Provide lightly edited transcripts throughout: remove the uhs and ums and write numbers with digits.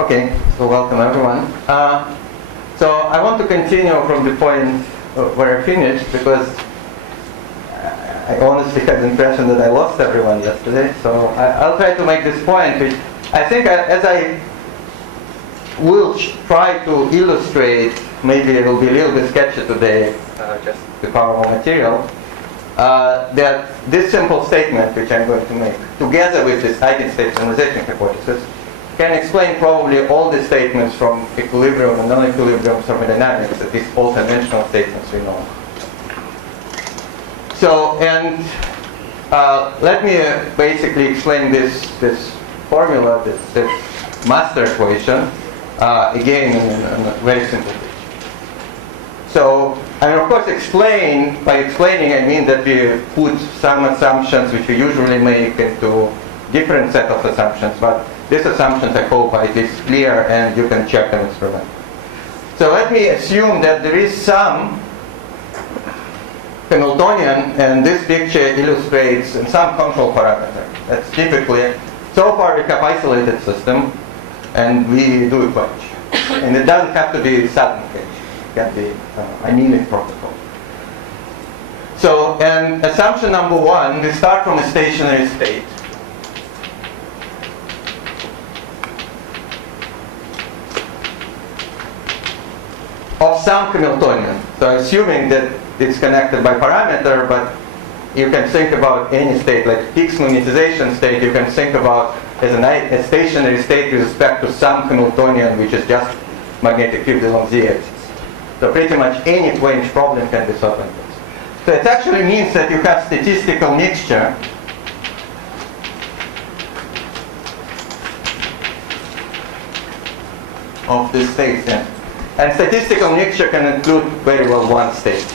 Okay, so welcome everyone. So I want to continue from the point where I finished, because I honestly had the impression that I lost everyone yesterday. So I'll try to make this point, which I think as I will try to illustrate, maybe it will be a little bit sketchy today, just to cover more material, that this simple statement, which I'm going to make, together with this eigenstate thermalization hypothesis, can explain probably all the statements from equilibrium and non-equilibrium thermodynamics, at least all conventional statements we know. So, and let me basically explain this formula, this master equation, again in a very simple way. So, and of course by explaining I mean that we put some assumptions which we usually make into different set of assumptions, but these assumptions I hope are at least clear and you can check them experimentally. So let me assume that there is some Hamiltonian, and this picture illustrates some control parameter. That's typically, so far we have isolated system and we do a quench. And it doesn't have to be sudden quench. It can be anemic protocol. So, and assumption number one, we start from a stationary state. Of some Hamiltonian. So assuming that it's connected by parameter, but you can think about any state, like Higgs monetization state, you can think about as a stationary state with respect to some Hamiltonian, which is just magnetic field along the axis. So pretty much any quench problem can be solved. So it actually means that you have statistical mixture of the states. And statistical mixture can include very well one state.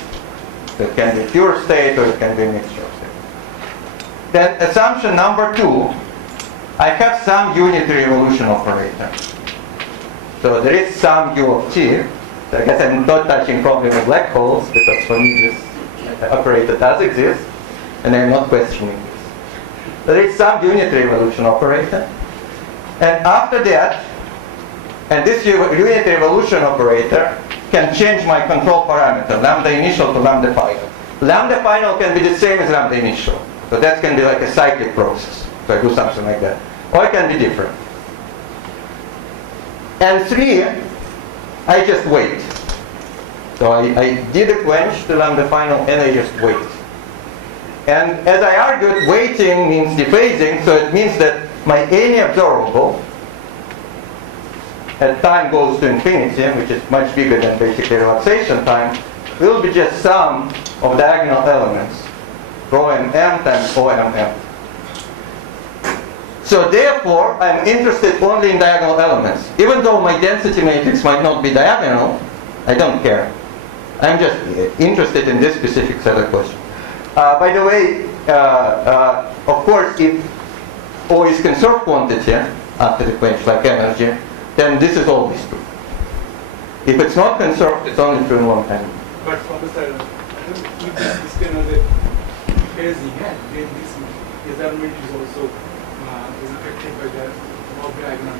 So it can be a pure state or it can be a mixture of states. Then assumption number two, I have some unitary evolution operator. So there is some u of t. So I guess I'm not touching probably the black holes, because for me this operator does exist, and I'm not questioning this. There is some unitary evolution operator. And after that, and this unitary evolution operator can change my control parameter, lambda initial to lambda final. Lambda final can be the same as lambda initial. So that can be like a cyclic process. So I do something like that. Or it can be different. And three, I just wait. So I did a quench to lambda final and I just wait. And as I argued, waiting means dephasing, so it means that my any observable as time goes to infinity, which is much bigger than basically relaxation time, will be just sum of diagonal elements, rho m times O m. So therefore, I'm interested only in diagonal elements. Even though my density matrix might not be diagonal, I don't care. I'm just interested in this specific set of questions. By the way, of course, if O is conserved quantity after the quench, like energy, then this is always true. If it's not conserved, it's only true in long time. But Professor, if this kind of phasing, then this measurement is also affected by the log diagonal.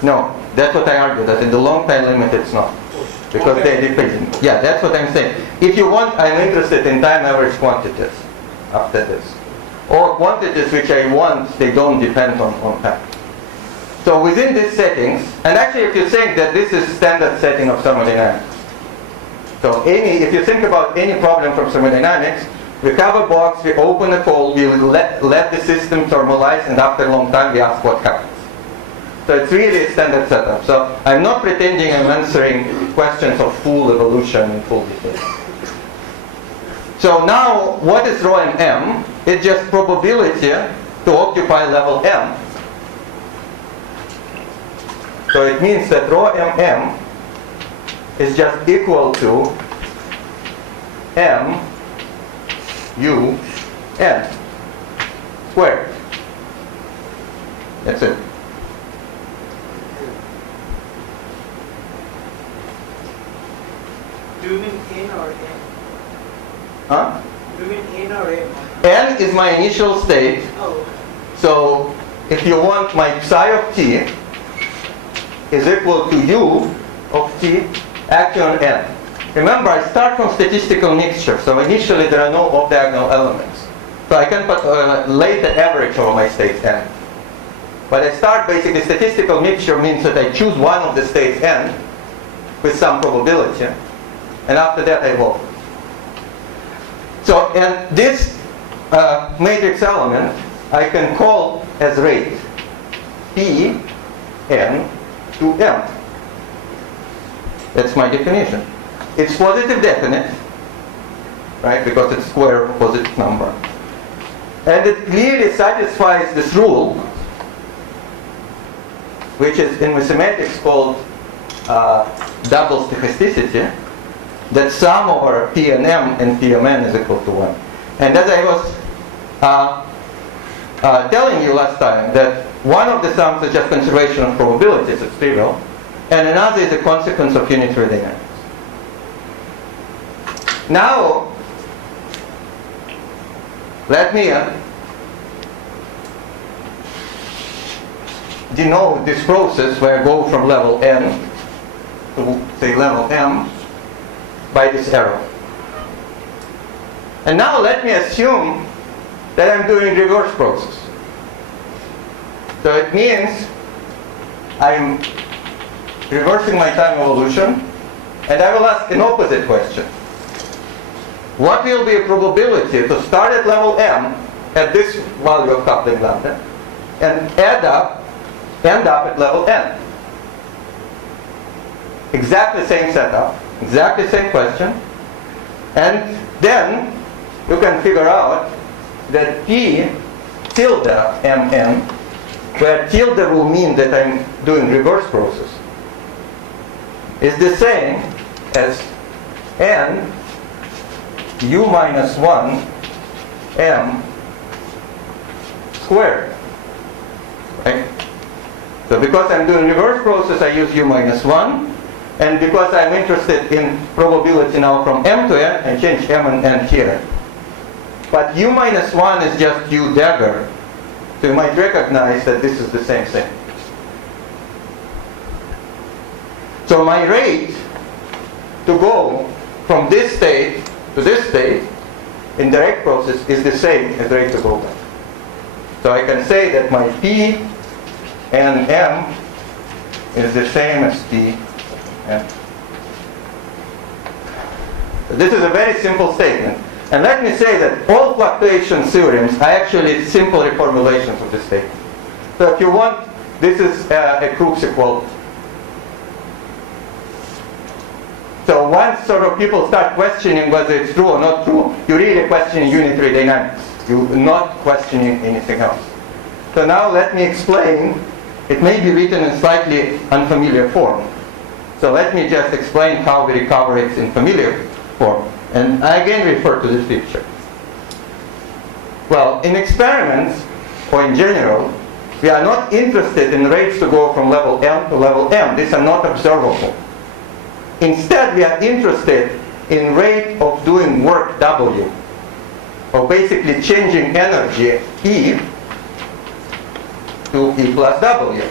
No, that's what I argue, that in the long time limit it's not. Because they're dephasing. Yeah, that's what I'm saying. If you want, I'm interested in time average quantities after this. Or quantities which I want, they don't depend on time. So within these settings, and actually if you think that this is standard setting of thermodynamics. So if you think about any problem from thermodynamics, we have a box, we open a hole, we let the system thermalize, and after a long time we ask what happens. So it's really a standard setup. So I'm not pretending I'm answering questions of full evolution in full detail. So now, what is rho m? It's just probability to occupy level m. So it means that rho m is just equal to m u n squared. That's it. Do you mean n or m? Huh? Do you mean n or m? N is my initial state. Oh. So if you want my psi of t, is equal to U of T acting on N. Remember, I start from statistical mixture, so initially there are no off-diagonal elements. So I can put later average over my state N. But I start basically, statistical mixture means that I choose one of the states N with some probability, and after that I vote. So, and this matrix element I can call as rate P N to M. That's my definition. It's positive definite, right, because it's square of a positive number. And it clearly satisfies this rule, which is in mathematics called double stochasticity, that sum over P and M and Pmn is equal to 1. And as I was telling you last time, that one of the sums is just conservation of probabilities, it's trivial, and another is a consequence of unitary dynamics. Now, let me denote this process where I go from level N to, say, level M by this arrow. And now let me assume that I'm doing reverse process. So it means I'm reversing my time evolution, and I will ask an opposite question. What will be a probability to start at level M at this value of coupling lambda and end up at level N? Exactly same setup, exactly same question, and then you can figure out that P tilde Mn, where tilde will mean that I'm doing reverse process, is the same as N U minus 1 M squared, right? So because I'm doing reverse process, I use U minus 1. And because I'm interested in probability now from M to N, I change M and N here. But U minus 1 is just U dagger. So you might recognize that this is the same thing. So my rate to go from this state to this state in direct process is the same as the rate to go back. So I can say that my P and M is the same as T and this is a very simple statement. And let me say that all fluctuation theorems are actually simple reformulations of this statement. So if you want, this is a Crookes equality. So once sort of people start questioning whether it's true or not true, you're really questioning unitary dynamics. You're not questioning anything else. So now let me explain. It may be written in slightly unfamiliar form. So let me just explain how we recover it in familiar form. And I again refer to this picture. Well, in experiments, or in general, we are not interested in rates to go from level M to level M. These are not observable. Instead, we are interested in rate of doing work W, or basically changing energy E to E plus W.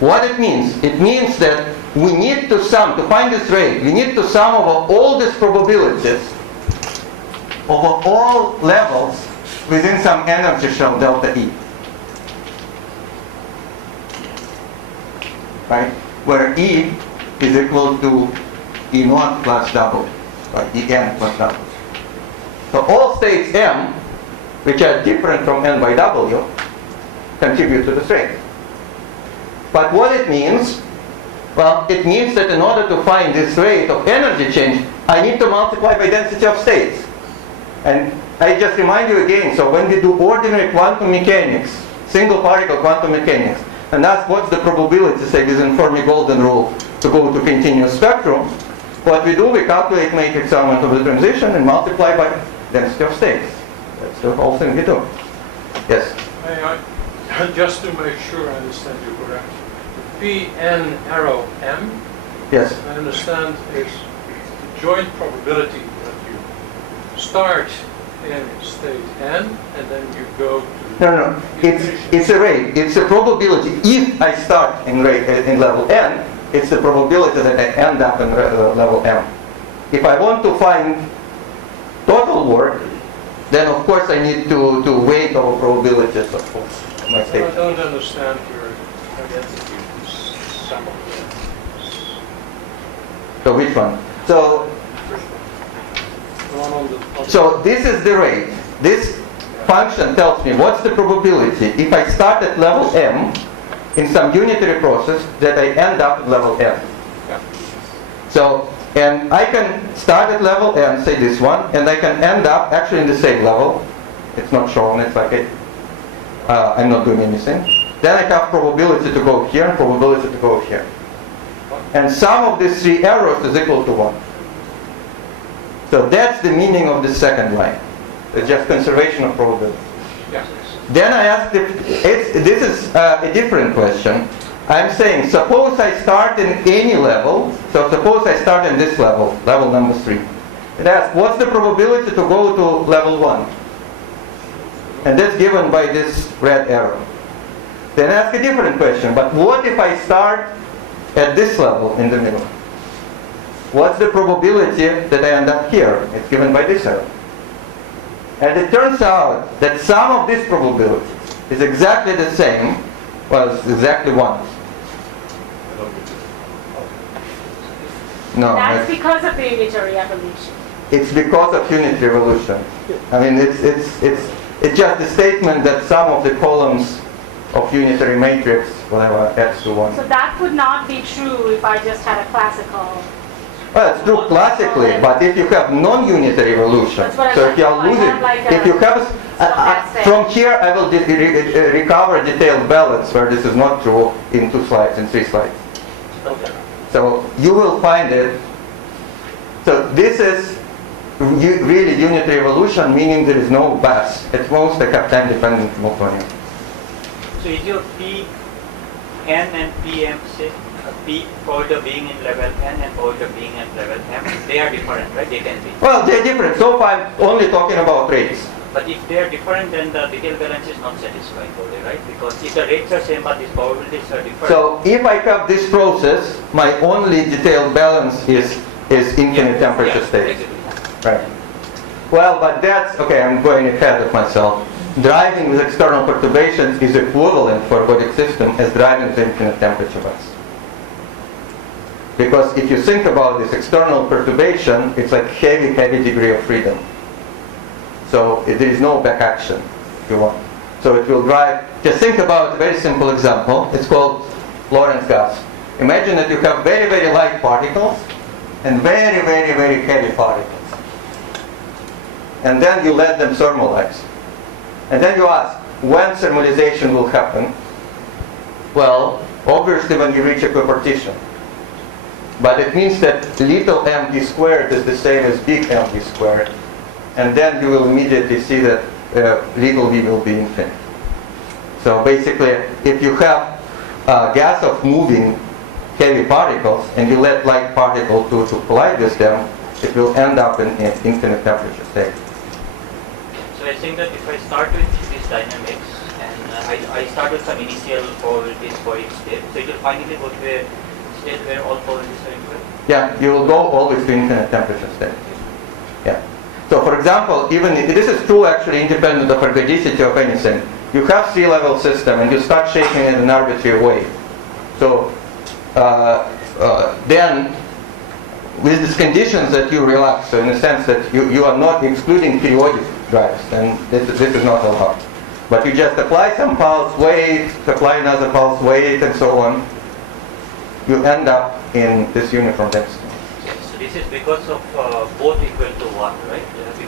What it means? It means that we need to sum, to find this rate, we need to sum over all these probabilities, over all levels within some energy shell delta E. Right? Where E is equal to E naught plus W, right? En plus W. So all states M, which are different from N by W, contribute to this rate. But what it means, well, it means that in order to find this rate of energy change, I need to multiply by density of states. And I just remind you again, so when we do ordinary quantum mechanics, single particle quantum mechanics, and ask what's the probability, say, within Fermi-Golden rule to go to continuous spectrum, what we do, we calculate matrix element of the transition and multiply by density of states. That's the whole thing we do. Yes? May I, just to make sure I understand you correctly, Pn arrow M, Yes. I understand is the joint probability that you start in state n, and then you go to... No. It's a rate. It's a probability. If I start in level n, it's the probability that I end up in level m. If I want to find total work, then of course I need to weight over probabilities of my state. I don't understand your identity. Some of them. So which one? So this is the rate. This function tells me what's the probability if I start at level m in some unitary process that I end up at level m. Yeah. So, and I can start at level m, say this one, and I can end up actually in the same level. It's not shown, it's like I'm not doing anything. Then I have probability to go here and probability to go here. And sum of these three errors is equal to 1. So that's the meaning of the second line. It's just conservation of probability. Yeah. Then I asked this is a different question. I'm saying, suppose I start in any level. So suppose I start in this level, level number 3. It asks, what's the probability to go to level 1? And that's given by this red arrow. Then ask a different question. But what if I start at this level in the middle? What's the probability that I end up here? It's given by this arrow. And it turns out that sum of this probability is exactly the same, well, it's exactly 1. No, That's because of the unitary evolution. it's because of unitary evolution. I mean, it's just a statement that sum of the columns of unitary matrix, whatever, adds to 1. So that would not be true if I just had a classical. Well, it's true classically, but if you have non-unitary evolution, That's what I so if meant. you are So I losing, have like if you have, that's it. from here I will recover detailed balance where this is not true in 2 slides, in 3 slides. Okay. So you will find it. So this is really unitary evolution, meaning there is no bus. At most I have time-dependent Hamiltonian. So is your P n and Pm say P powder being in level n and powder being in level m, they are different, right? They can be. Well, they're different. So far I'm only talking about rates. But if they are different, then the detail balance is not satisfying, probably, right? Because if the rates are same but these probabilities are different. So if I have this process, my only detailed balance is infinite temperature state. Exactly. Right. Well, but that's, okay, I'm going ahead of myself. Driving with external perturbations is equivalent for ergodic system as driving with infinite temperature bus. Because if you think about this external perturbation, it's like heavy degree of freedom. So there is no back action, if you want. So it will drive, just think about a very simple example. It's called Lorentz gas. Imagine that you have very, very light particles and very, very, very heavy particles. And then you let them thermalize. And then you ask, when thermalization will happen? Well, obviously when you reach equipartition. But it means that little mv squared is the same as big mv squared. And then you will immediately see that little v will be infinite. So basically, if you have a gas of moving heavy particles and you let light particle to collide with them, it will end up in infinite temperature state. So I think that if I start with this dynamics and I start with some initial probabilities for each state, so it will finally go to a state where all probabilities are equal? Yeah, you will go always to infinite temperature state. Yeah. So for example, even if this is true actually independent of ergodicity of anything. You have sea-level system and you start shaping it in an arbitrary way. So then with these conditions that you relax, so in the sense that you are not excluding periodic drives, and this is not allowed. But you just apply some pulse, wait, apply another pulse, wait, and so on. You end up in this uniform density. So this is because of both equal to 1, right?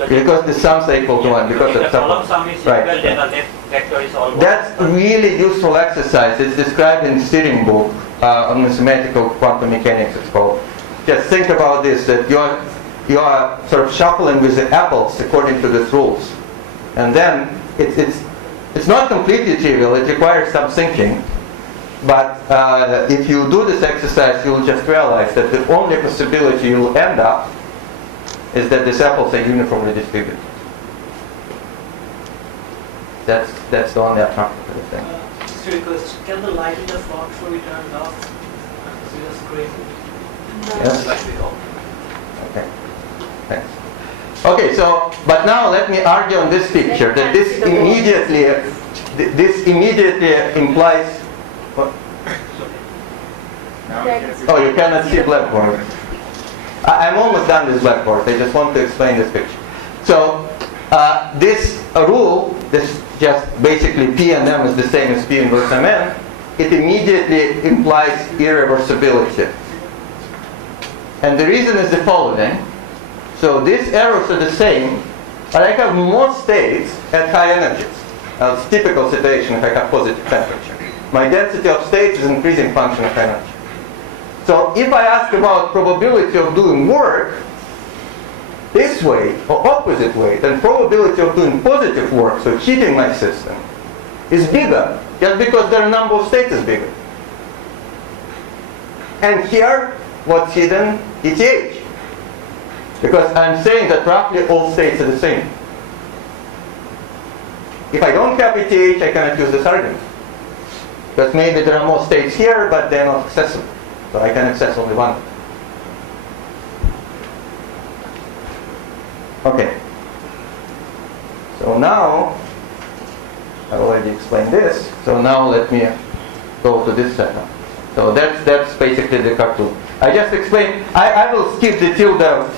Because the sums are equal to 1. Because if of the column sum is equal, right. then the left vector is all 1. That's really useful exercise. It's described in steering book on mathematical quantum mechanics. It's called. Just think about this: that you are sort of shuffling with the apples according to these rules, and then it's not completely trivial. It requires some thinking. But if you do this exercise, you'll just realize that the only possibility you'll end up is that these apples are uniformly distributed. That's the only attractive thing. Just a request, can the light in the slot show be turned off? So just screen. Yes. Battery off. Okay. Thanks. Okay, so but now let me argue on this picture that this immediately implies. What? Oh, you cannot see blackboard. I'm almost done with blackboard. I just want to explain this picture. So this rule, this just basically P and M is the same as P inverse Mn. It immediately implies irreversibility. And the reason is the following. So these arrows are the same, but I have more states at high energies. Now it's typical situation if I have positive temperature. My density of states is increasing function of energy. So if I ask about probability of doing work this way or opposite way, then probability of doing positive work, so cheating my system, is bigger, just because the number of states is bigger. And here, what's hidden? ETH. Because I'm saying that roughly all states are the same. If I don't have ETH, I cannot use this argument. Because maybe there are more states here, but they're not accessible. So I can access only one. Okay. So now, I already explained this. So now let me go to this setup. So that's basically the cartoon. I just explained. I will skip the tilde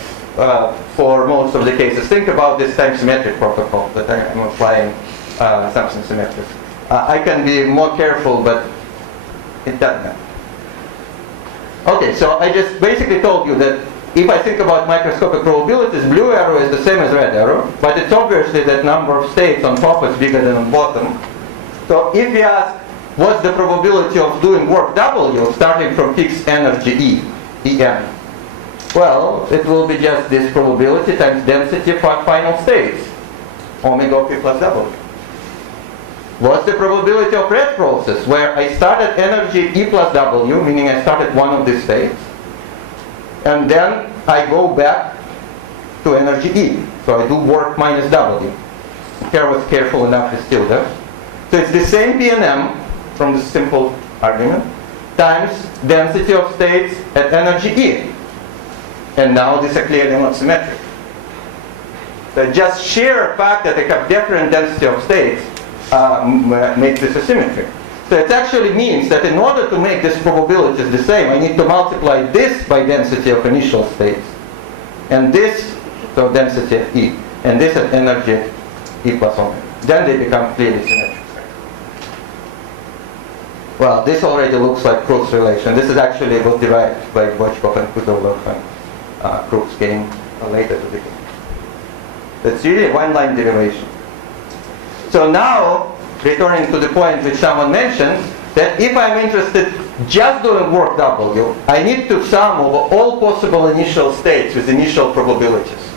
for most of the cases. Think about this time symmetric protocol that I'm applying something symmetric. I can be more careful, but it doesn't matter. Okay, so I just basically told you that if I think about microscopic probabilities, blue arrow is the same as red arrow, but it's obviously that number of states on top is bigger than on bottom. So if we ask, what's the probability of doing work W starting from fixed energy En? Well, it will be just this probability times density for final states, omega P plus W. What's the probability of red process, where I started energy E plus W, meaning I started one of these states, and then I go back to energy E. So I do work minus W. Here I was careful enough to still there. So it's the same P and M from the simple argument times density of states at energy E. And now these are clearly not symmetric. The just sheer fact that I have different density of states makes this asymmetry. So it actually means that in order to make this probabilities the same, I need to multiply this by density of initial states, and this, so density of E, and this at energy E plus omega. Then they become clearly symmetric. Well, this already looks like Crookes relation. This is actually was derived by Bochkov and Kudolov, and Crookes came later to the game. It's really a one-line derivation. So now, returning to the point which someone mentioned, that if I'm interested just doing work W, I need to sum over all possible initial states with initial probabilities.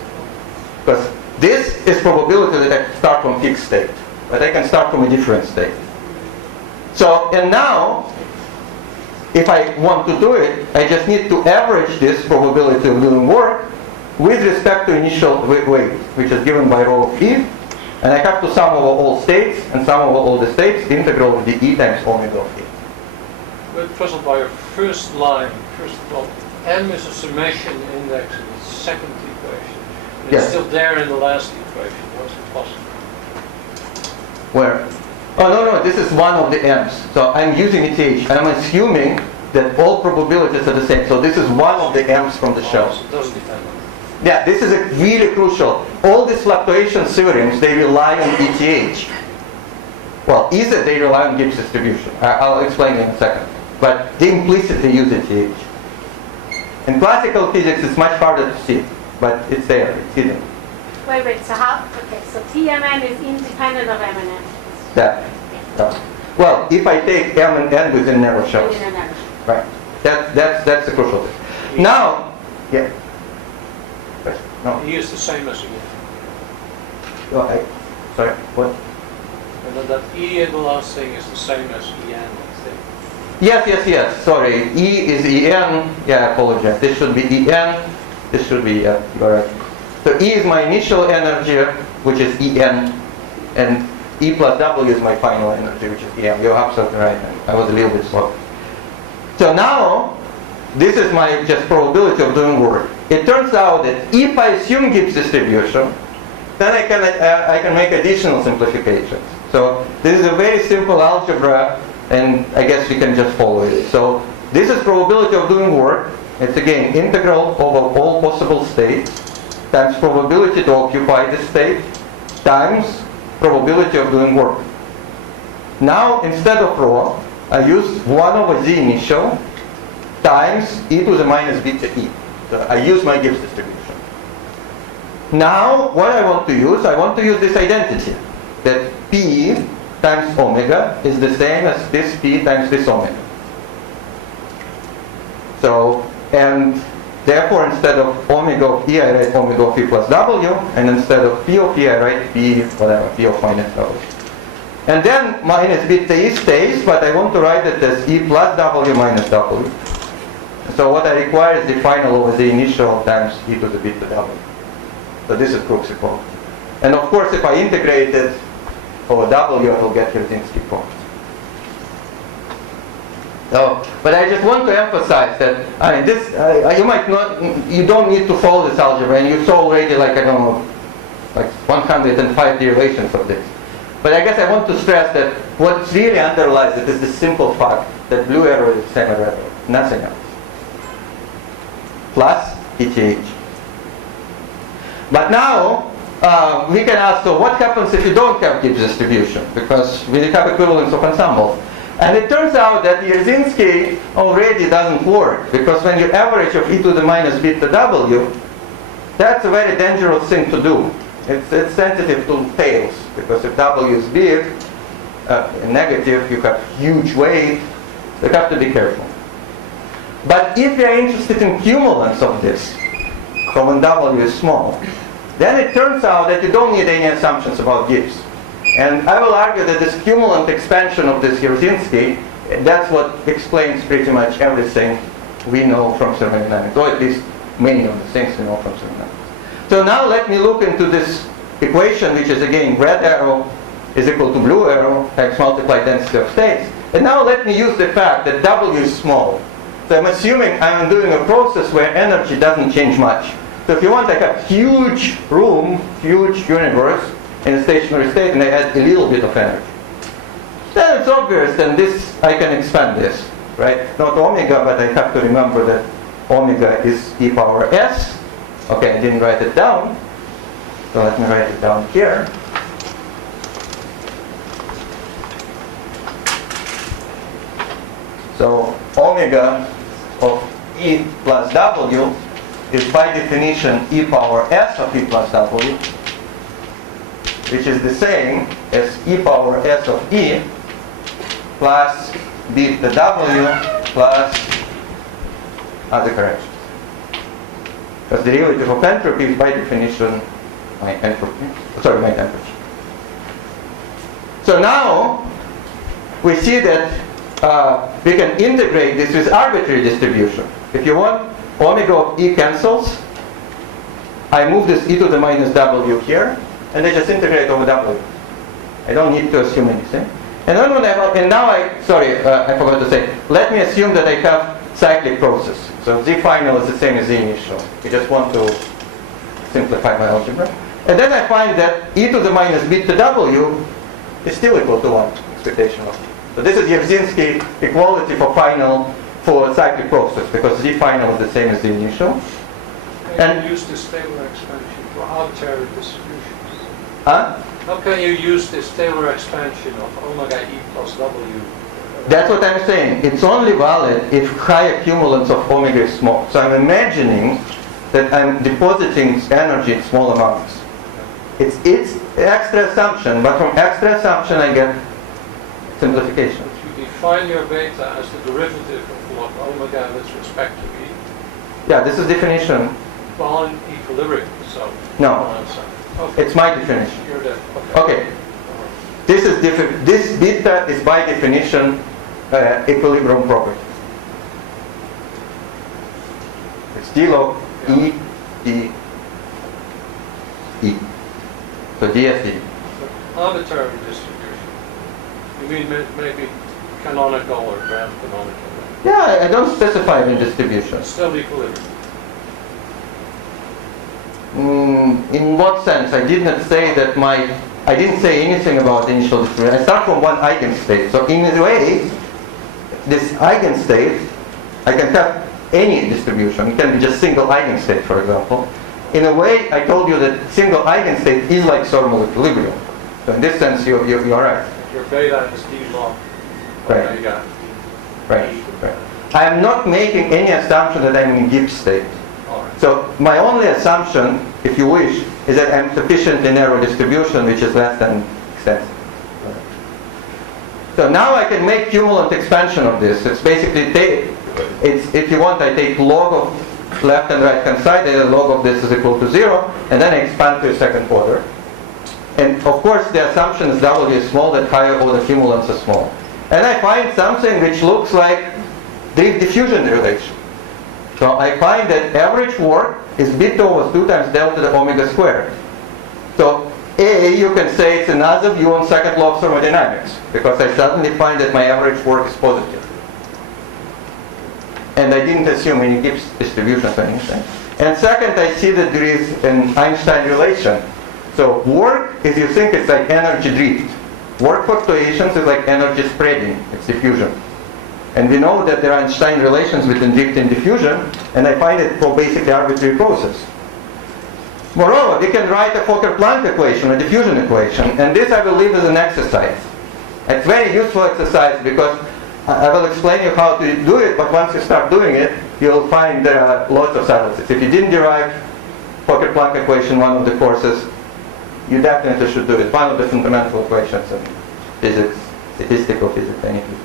Because this is probability that I can start from fixed state, but I can start from a different state. So, and now, if I want to do it, I just need to average this probability of doing work with respect to initial weight, which is given by rho of E. And I have to sum over all states, and sum over all the states, the integral of the E times omega of E. But puzzled by your first line. First of all, M is a summation index in the second equation. And Yes. it's still there in the last equation. What's it possible? Where? Oh, no, this is one of the M's. So I'm using ETH. I'm assuming that all probabilities are the same. So this is one of the M's from the shell. So it doesn't depend on it. Yeah, this is a really crucial. All these fluctuation theorems, they rely on ETH. Well, either they rely on Gibbs distribution. I'll explain in a second. But they implicitly use ETH. In classical physics, it's much harder to see, but it's there, it's hidden. Wait, so how, okay, so TMN is independent of MNN. That. Well, if I take M and N within narrow shells. Within a narrow shell. Right. That's the crucial thing. Now, yeah. No. E is the same as E. Oh, sorry, what? And that E in the last thing is the same as En, I think. Yes. Sorry. E is En. Yeah, I apologize. This should be En. This should be En. You're right. So E is my initial energy, which is En. And E plus W is my final energy, which is EM. You're absolutely right. I was a little bit slow. So now, this is my just probability of doing work. It turns out that if I assume Gibbs distribution, then I can make additional simplifications. So this is a very simple algebra, and I guess you can just follow it. So this is probability of doing work. It's again integral over all possible states times probability to occupy the state times probability of doing work. Now, instead of rho, I use 1 over z initial times e to the minus beta e. So I use my Gibbs distribution. Now, what I want to use this identity, that p times omega is the same as this p times this omega. So, and therefore, instead of omega of e, I write omega of e plus w, and instead of p of e, I write p, whatever, p of minus w. And then minus beta e stays, but I want to write it as e plus w minus w. So what I require is the final over the initial times e to the beta w. So this is Crookes equality. And of course, if I integrate it over w, I will get Jarzynski form. So, but I just want to emphasize that this you might not, you don't need to follow this algebra, and you saw already like, I don't know, like 105 derivations of this. But I guess I want to stress that what really underlies it is the simple fact that blue arrow is the same as red arrow, nothing else. Plus ETH. But now we can ask, so what happens if you don't have Gibbs distribution? Because we have equivalence of ensembles. And it turns out that Jarzynski already doesn't work, because when you average of e to the minus beta w, that's a very dangerous thing to do. It's sensitive to tails, because if w is big, negative, you have huge weight, you have to be careful. But if you're interested in cumulants of this, so when w is small, then it turns out that you don't need any assumptions about Gibbs. And I will argue that this cumulant expansion of this Jarzynski, that's what explains pretty much everything we know from thermodynamics, or at least many of the things we know from thermodynamics. So now let me look into this equation, which is again red arrow is equal to blue arrow times multiplied density of states. And now let me use the fact that W is small. So I'm assuming I'm doing a process where energy doesn't change much. So if you want, I have huge room, huge universe in a stationary state, and I add a little bit of energy. Then it's obvious, then this, I can expand this, right? Not omega, but I have to remember that omega is e power s. Okay, I didn't write it down, so let me write it down here. So omega of e plus w is by definition e power s of e plus w, which is the same as e power s of e plus beta w plus other corrections. Because the derivative of entropy is by definition my entropy, sorry, my temperature. So now we see that we can integrate this with arbitrary distribution. If you want, omega of e cancels. I move this e to the minus w here, and I just integrate over w. I don't need to assume anything. And then when I forgot to say, let me assume that I have cyclic process. So z final is the same as z initial. I just want to simplify my algebra. And then I find that e to the minus beta w is still equal to 1, expectation of. So this is Jarzynski equality for final, for cyclic process, because z final is the same as the initial. And you use this Taylor expansion for arbitrary distributions. Huh? How can you use this Taylor expansion of omega e plus w? That's what I'm saying. It's only valid if high accumulants of omega is small. So I'm imagining that I'm depositing energy in small amounts. It's extra assumption, but from extra assumption I get simplification. You define your beta as the derivative of what omega with respect to e. Yeah, this is definition. While in equilibrium, so. No. Okay. It's my definition. You're there. Okay. This beta is by definition equilibrium property. It's d log e d e. So dsd. Arbitrary distribution. You mean maybe canonical or grand canonical? Yeah, I don't specify it in distribution. Still equilibrium. In what sense? I did not say that I didn't say anything about initial distribution. I start from one eigenstate. So in a way, this eigenstate, I can have any distribution. It can be just single eigenstate, for example. In a way, I told you that single eigenstate is like thermal equilibrium. So in this sense, you're right. Your beta is D log. Right. Omega. Right. I am not making any assumption that I'm in Gibbs state. So my only assumption, if you wish, is that I'm sufficiently narrow distribution, which is less than extensive. So now I can make cumulant expansion of this. It's basically, if you want, I take log of left and right hand side, and the log of this is equal to 0, and then I expand to a second order. And of course, the assumption is W is small, that higher order cumulants are small. And I find something which looks like the diffusion relation. So I find that average work is beta over 2 times delta the omega squared. So A, you can say it's another view on second law of thermodynamics, because I suddenly find that my average work is positive. And I didn't assume any Gibbs distributions or anything. And second, I see that there is an Einstein relation. So work, if you think, it's like energy drift. Work fluctuations is like energy spreading, it's diffusion. And we know that there are Einstein relations between drift and diffusion, and I find it for basically arbitrary process. Moreover, we can write a Fokker-Planck equation, a diffusion equation, and this I will leave as an exercise. It's a very useful exercise because I will explain you how to do it, but once you start doing it, you'll find there are lots of subtleties. If you didn't derive Fokker-Planck equation one of the courses, you definitely should do it. One of the fundamental equations in physics, statistical physics, anything.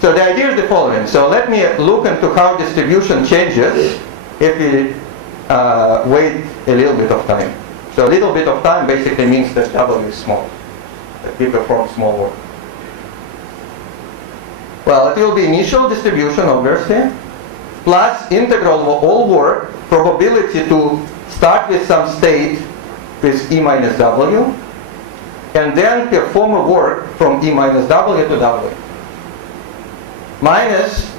So the idea is the following. So let me look into how distribution changes if we wait a little bit of time. So a little bit of time basically means that W is small, that we perform small work. Well, it will be initial distribution, obviously, plus integral of all work, probability to start with some state with E minus W, and then perform a work from E minus W to W. Minus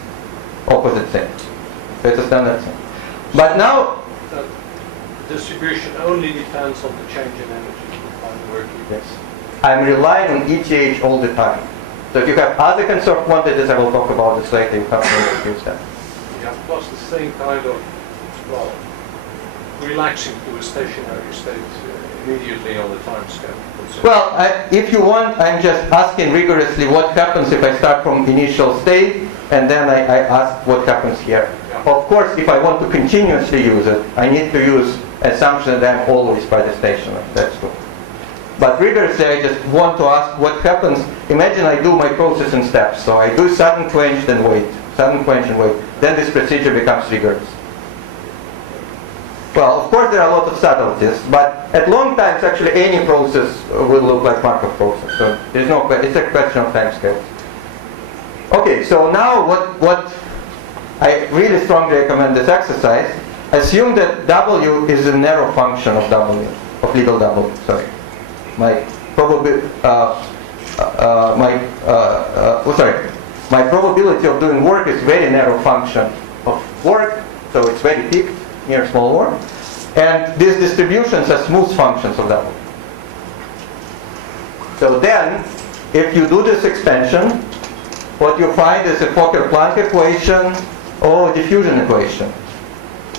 opposite thing. So it's a standard thing. But now, the distribution only depends on the change in energy on the work. yes, I'm relying on ETH all the time. So if you have other conserved quantities, I will talk about this later, you have to use them. Yeah, plus the same kind of, well, relaxing to a stationary state immediately on the time scale. Well, if you want, I'm just asking rigorously what happens if I start from initial state, and then I ask what happens here. Yeah. Of course, if I want to continuously use it, I need to use assumption that I'm always by the stationary. That's true. But rigorously, I just want to ask what happens. Imagine I do my process in steps. So I do sudden quench, then wait. Sudden quench and wait. Then this procedure becomes rigorous. Well, of course, there are a lot of subtleties, but at long times, actually, any process will look like Markov process. So there's no. It's a question of time scales. Okay, so now what I really strongly recommend this exercise. Assume that W is a narrow function of W, of legal W. Sorry, my probability of doing work is very narrow function of work, so it's very peaked near small work. And these distributions are smooth functions of W. So then, if you do this expansion, what you find is a Fokker-Planck equation or a diffusion equation.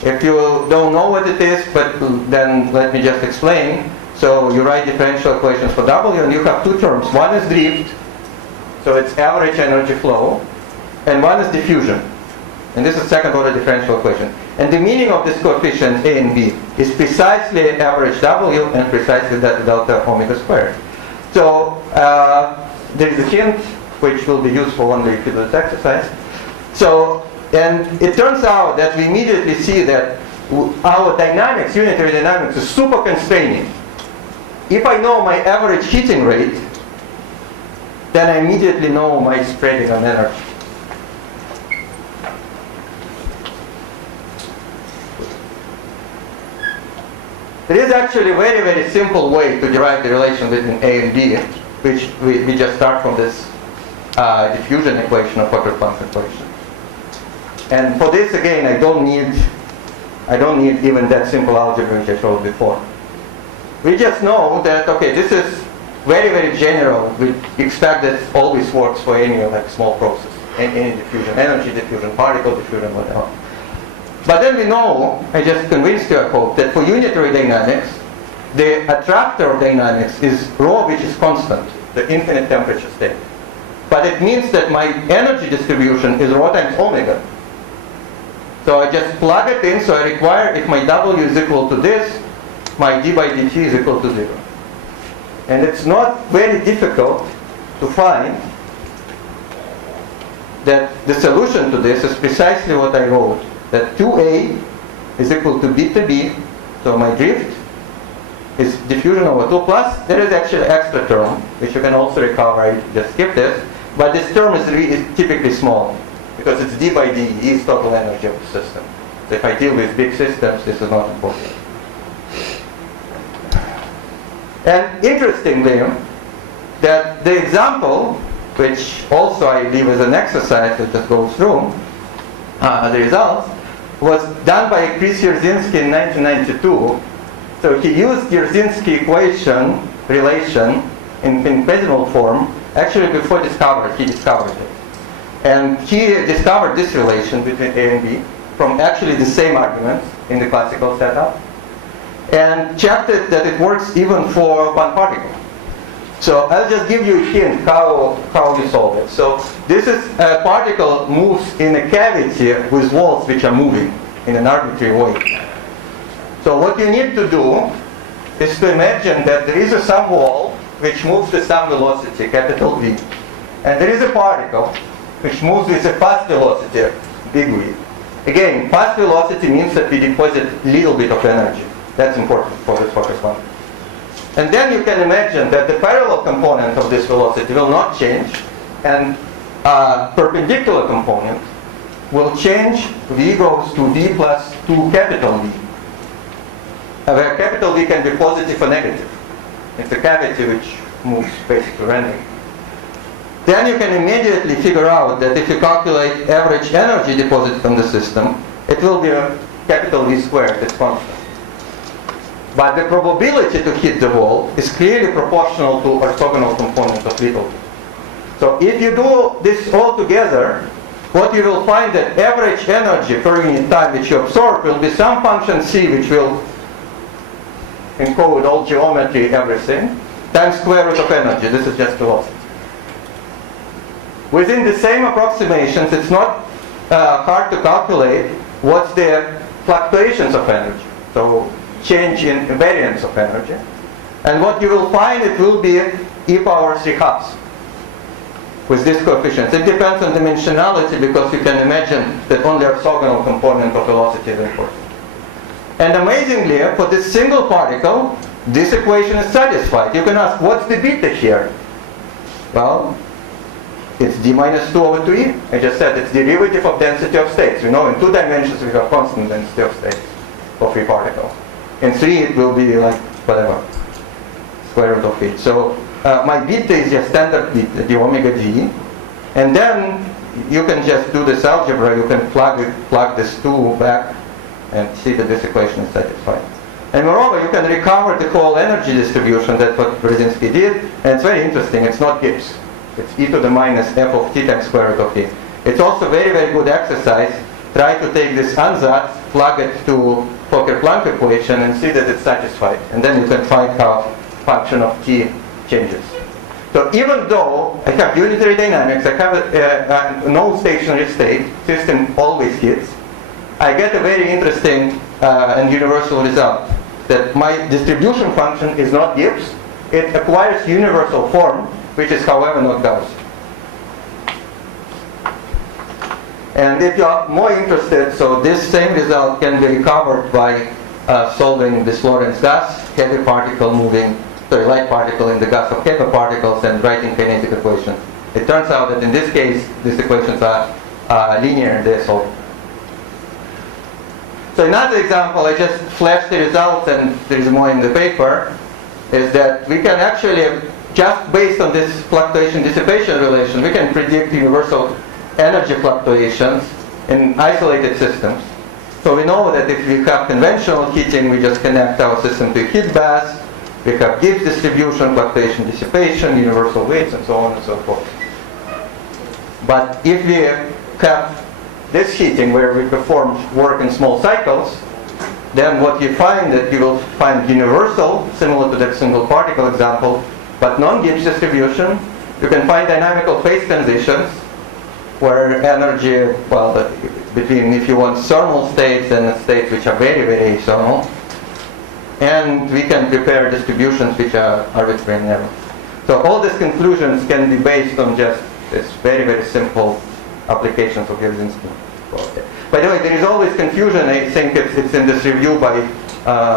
If you don't know what it is, but then let me just explain. So you write differential equations for W, and you have two terms. One is drift, so it's average energy flow, and one is diffusion. And this is second order differential equation. And the meaning of this coefficient A and B is precisely average W and precisely delta omega squared. So there is a hint which will be useful only if you do this exercise. So, and it turns out that we immediately see that our dynamics, unitary dynamics, is super constraining. If I know my average heating rate, then I immediately know my spreading on energy. There is actually a very, very simple way to derive the relation between A and B, which we just start from this diffusion equation of Fokker-Planck equation. And for this, again, I don't need even that simple algebra which I showed before. We just know that, okay, this is very, very general. We expect that it always works for any like small process, any diffusion, energy diffusion, particle diffusion, whatever. But then we know, I just convinced you, I hope, that for unitary dynamics, the attractor dynamics is rho, which is constant, the infinite temperature state. But it means that my energy distribution is rho times omega. So I just plug it in, so I require, if my W is equal to this, my d by dt is equal to 0. And it's not very difficult to find that the solution to this is precisely what I wrote, that 2a is equal to beta b, so my drift is diffusion over 2 plus, there is actually an extra term, which you can also recover, I just skip this, but this term is typically small, because it's d by d, is total energy of the system. So if I deal with big systems, this is not important. And interestingly, that the example, which also I leave as an exercise that just goes through the results, was done by Chris Yersinski in 1992. So he used Yersinski equation relation in infinitesimal form, actually before he discovered it. And he discovered this relation between A and B from actually the same arguments in the classical setup, and checked it that it works even for one particle. So I'll just give you a hint how you solve it. So this is a particle moves in a cavity with walls which are moving in an arbitrary way. So what you need to do is to imagine that there is some wall which moves with some velocity, capital V, and there is a particle which moves with a fast velocity, big V. Again, fast velocity means that we deposit a little bit of energy. That's important for this Fokker-Planck. And then you can imagine that the parallel component of this velocity will not change, and perpendicular component will change. V goes to V plus 2 capital V, where capital V can be positive or negative. It's a cavity which moves basically randomly. Then you can immediately figure out that if you calculate average energy deposited on the system, it will be a capital V squared, it's constant. But the probability to hit the wall is clearly proportional to orthogonal component of little v. So if you do this all together, what you will find that average energy per unit time which you absorb will be some function c which will encode all geometry, everything, times square root of energy. This is just velocity. Within the same approximations, it's not hard to calculate what's the fluctuations of energy. So change in variance of energy. And what you will find, it will be e power 3 halves with this coefficient. It depends on dimensionality, because you can imagine that only orthogonal component of velocity is important. And amazingly, for this single particle, this equation is satisfied. You can ask, what's the beta here? Well, it's d minus 2 over 2e. I just said it's derivative of density of states. We know in 2 dimensions we have constant density of states for free particle. In 3 it will be like whatever, square root of it. So my beta is just standard beta, the omega g. And then you can just do this algebra. You can plug this 2 back and see that this equation is satisfied. And moreover, you can recover the whole energy distribution. That's what Brzezinski did. And it's very interesting. It's not Gibbs. It's e to the minus f of t times square root of t. It's also very, very good exercise. Try to take this ansatz, plug it to Fokker-Planck equation, and see that it's satisfied. And then you can find how function of t changes. So even though I have unitary dynamics, I have a no stationary state, system always hits, I get a very interesting and universal result. That my distribution function is not Gibbs. It acquires universal form, which is however not Gauss. And if you are more interested, so this same result can be recovered by solving this Lorentz gas, heavy particle moving, light particle in the gas of heavy particles, and writing kinetic equations. It turns out that in this case, these equations are linear and they're solved. So another example, I just flashed the results, and there is more in the paper, is that we can actually just based on this fluctuation-dissipation relation, we can predict universal energy fluctuations in isolated systems. So we know that if we have conventional heating, we just connect our system to a heat bath. We have Gibbs distribution, fluctuation, dissipation, universal weights, and so on and so forth. But if we have this heating where we perform work in small cycles, then what you find that you will find universal, similar to that single particle example, but non-Gibbs distribution. You can find dynamical phase transitions where energy, well, between, if you want, thermal states and states which are very, very thermal. And we can prepare distributions which are arbitrary and narrow. So all these conclusions can be based on just this very, very simple applications of Ergodicity. By the way, there is always confusion. I think it's in this review by,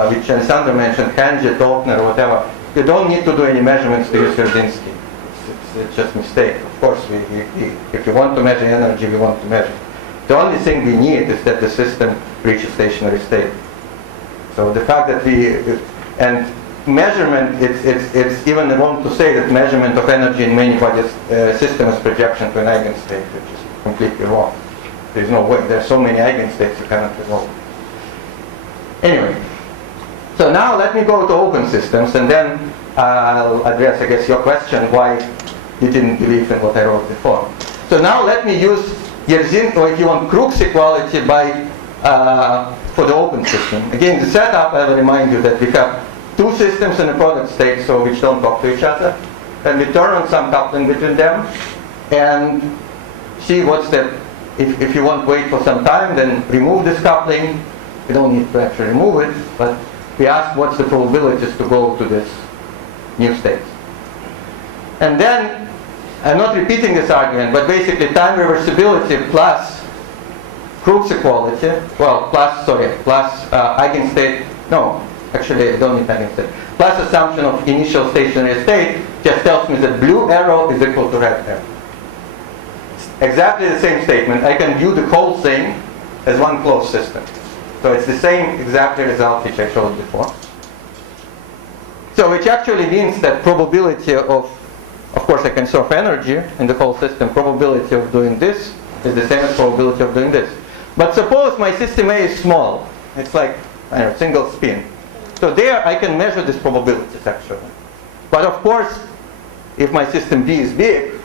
which Sandra mentioned, Hange, Dauphin, or whatever. You don't need to do any measurements to use Ergodicity. It's just a mistake. Of course, if you want to measure energy, we want to measure. The only thing we need is that the system reaches stationary state. So the fact that and measurement, it's even wrong to say that measurement of energy in many bodies system is projection to an eigenstate, which is completely wrong. There's no way. There are so many eigenstates you cannot resolve. Anyway, so now let me go to open systems, and then I'll address, I guess, your question why you didn't believe in what I wrote before. So now let me use Yersin, or if you want, Crookes equality for the open system. Again, the setup, I will remind you that we have two systems in a product state, so which don't talk to each other, and we turn on some coupling between them, and see what's the. If you want to wait for some time, then remove this coupling. We don't need to actually remove it, but we ask what's the probabilities to go to this new state. And then, I'm not repeating this argument, but basically time reversibility plus Crookes equality, well, plus eigenstate, no, actually I don't need eigenstate, plus assumption of initial stationary state just tells me that blue arrow is equal to red arrow. Exactly the same statement. I can view the whole thing as one closed system. So it's the same exactly result which I showed before. So which actually means that probability of course I conserve energy in the whole system, probability of doing this is the same as probability of doing this. But suppose my system A is small. It's like, I don't know, single spin. So there I can measure these probabilities actually. But of course, if my system B is big,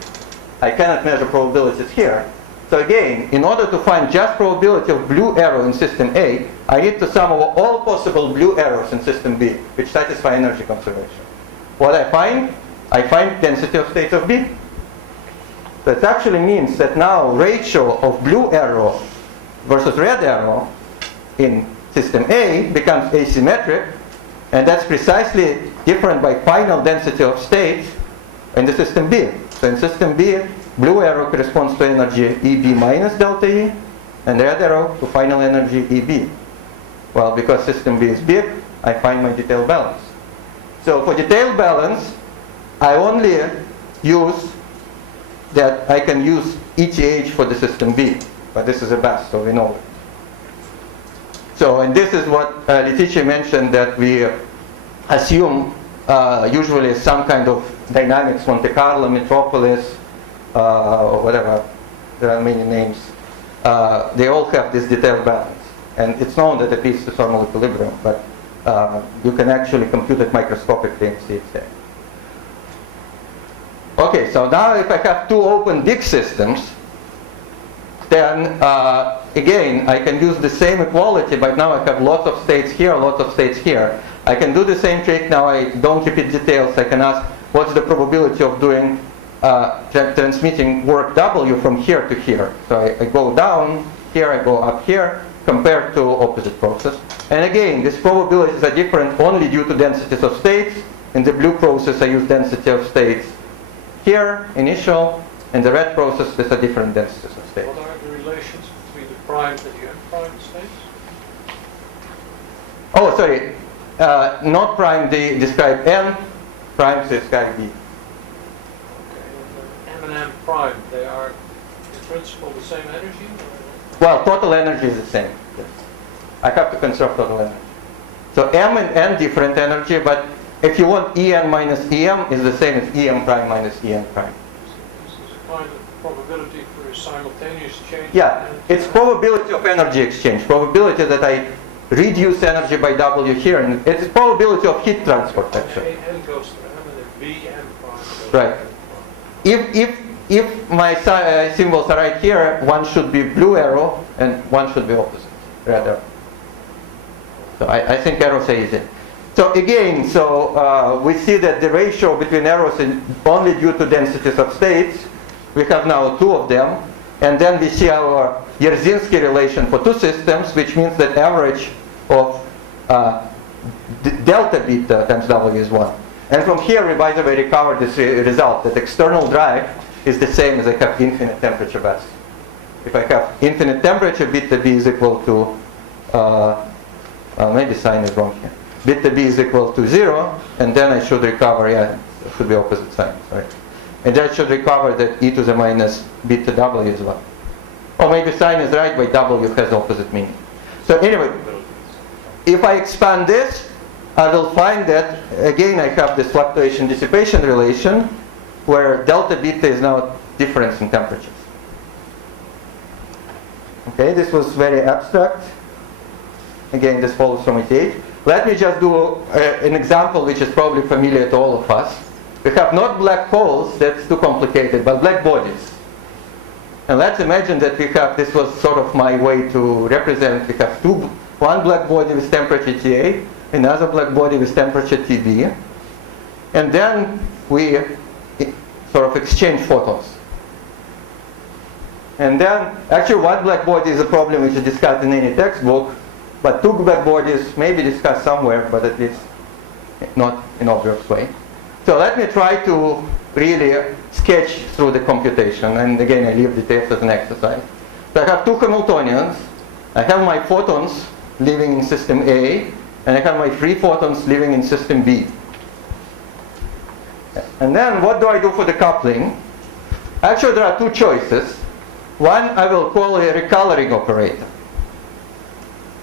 I cannot measure probabilities here. So again, in order to find just probability of blue arrow in system A, I need to sum over all possible blue arrows in system B, which satisfy energy conservation. What I find density of states of B. That actually means that now ratio of blue arrow versus red arrow in system A becomes asymmetric, and that's precisely different by final density of states in the system B. So in system B, blue arrow corresponds to energy EB minus delta E, and red arrow to final energy EB. Well, because system B is big, I find my detailed balance. So for detailed balance, I only use that I can use ETH for the system B, but this is a best, so we know it. So, and this is what Letitia mentioned, that we assume usually some kind of dynamics, Monte Carlo, Metropolis, or whatever, there are many names. They all have this detailed balance. And it's known that it leads to thermal equilibrium, but you can actually compute it microscopically and see it there. Okay, so now if I have two open big systems, then again, I can use the same equality, but now I have lots of states here, lots of states here. I can do the same trick. Now I don't repeat details. I can ask, what's the probability of doing transmitting work W from here to here? So I go down here, I go up here, compared to opposite process. And again, these probabilities are different only due to densities of states. In the blue process, I use density of states here, initial. In the red process, these are different densities of states. What are the relations between the primed and the unprimed states? Oh, sorry. Not prime, they describe N, prime describe B. Okay, and M and M prime, they are in principle the same energy? Well, total energy is the same. Yes. I have to conserve total energy. So M and N different energy, but if you want En minus Em is the same as Em prime minus En prime. This is a kind of probability for a simultaneous change. Yeah, it's probability of energy exchange, probability that I reduce energy by W here, and it's probability of heat transport actually. N goes to M and then B N prime goes Right. to N prime. If my symbols are right here, one should be blue arrow and one should be opposite, red arrow. So I think arrows are easy. So again, we see that the ratio between arrows is only due to densities of states. We have now two of them. And then we see our Yersinski relation for two systems, which means that average of delta beta times W is 1. And from here, we by the way recover this result, that external drive is the same as I have infinite temperature bus. If I have infinite temperature, beta B is equal to, maybe sign is wrong here. Beta B is equal to 0, and then I should recover, it should be opposite sign, sorry. And that should recover that e to the minus beta W is 1. Or maybe sign is right, but W has opposite meaning. So anyway, if I expand this, I will find that, again, I have this fluctuation dissipation relation, where delta beta is now difference in temperatures. Okay, this was very abstract. Again, this follows from ETH. Let me just do an example which is probably familiar to all of us. We have not black holes, that's too complicated, but black bodies. And let's imagine that we have, this was sort of my way to represent, we have one black body with temperature TA, another black body with temperature TB, and then we sort of exchange photons. And then, actually one black body is a problem which is discussed in any textbook, but two black bodies may be discussed somewhere, but at least not in obvious way. So let me try to really sketch through the computation, and again I leave details as an exercise. So I have two Hamiltonians, I have my photons living in system A, and I have my free photons living in system B. And then what do I do for the coupling? Actually there are two choices. One I will call a recoloring operator.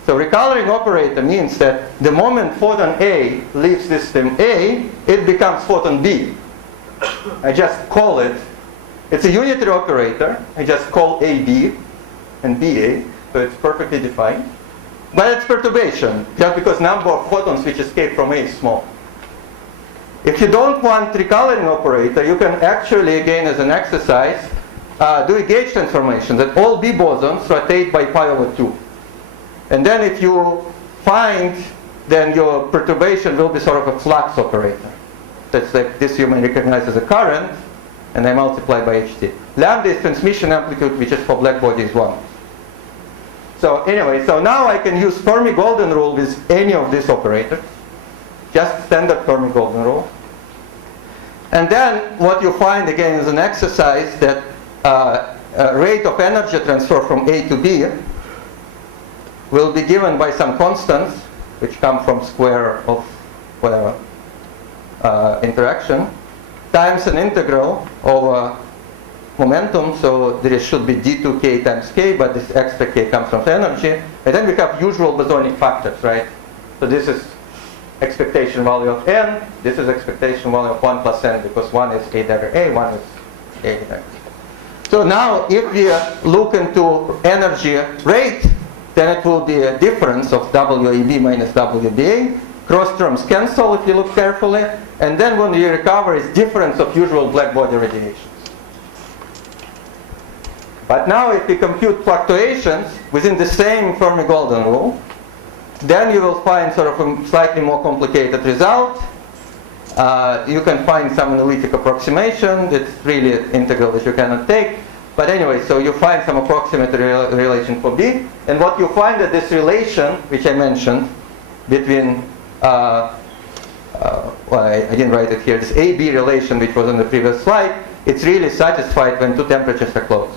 So recoloring operator means that the moment photon A leaves system A, it becomes photon B. I just call it, it's a unitary operator, I just call AB and BA, so it's perfectly defined. But it's perturbation, just because number of photons which escape from A is small. If you don't want recoloring operator, you can actually, again as an exercise, do a gauge transformation, that all B bosons rotate by pi over 2. And then if you find, then your perturbation will be sort of a flux operator. That's like this you may recognize as a current, and I multiply by HT. Lambda is transmission amplitude, which is for black bodies 1. So anyway, so now I can use Fermi-Golden rule with any of these operators. Just standard Fermi-Golden rule. And then what you find again is an exercise that rate of energy transfer from A to B will be given by some constants which come from square of whatever interaction times an integral over momentum, so there should be d2k times k, but this extra k comes from the energy. And then we have usual bosonic factors, right? So this is expectation value of n, this is expectation value of 1 plus n, because one is a dagger a, one is a dagger. So now if we look into energy rate, then it will be a difference of WAB minus WBA. Cross terms cancel if you look carefully, and then when you recover is difference of usual black body radiations. But now if you compute fluctuations within the same Fermi-Golden rule, then you will find sort of a slightly more complicated result. You can find some analytic approximation. It's really an integral that you cannot take. But anyway, so you find some approximate relation for B. And what you find that this relation, which I mentioned, between, well, I didn't write it here, this AB relation, which was on the previous slide, it's really satisfied when two temperatures are close.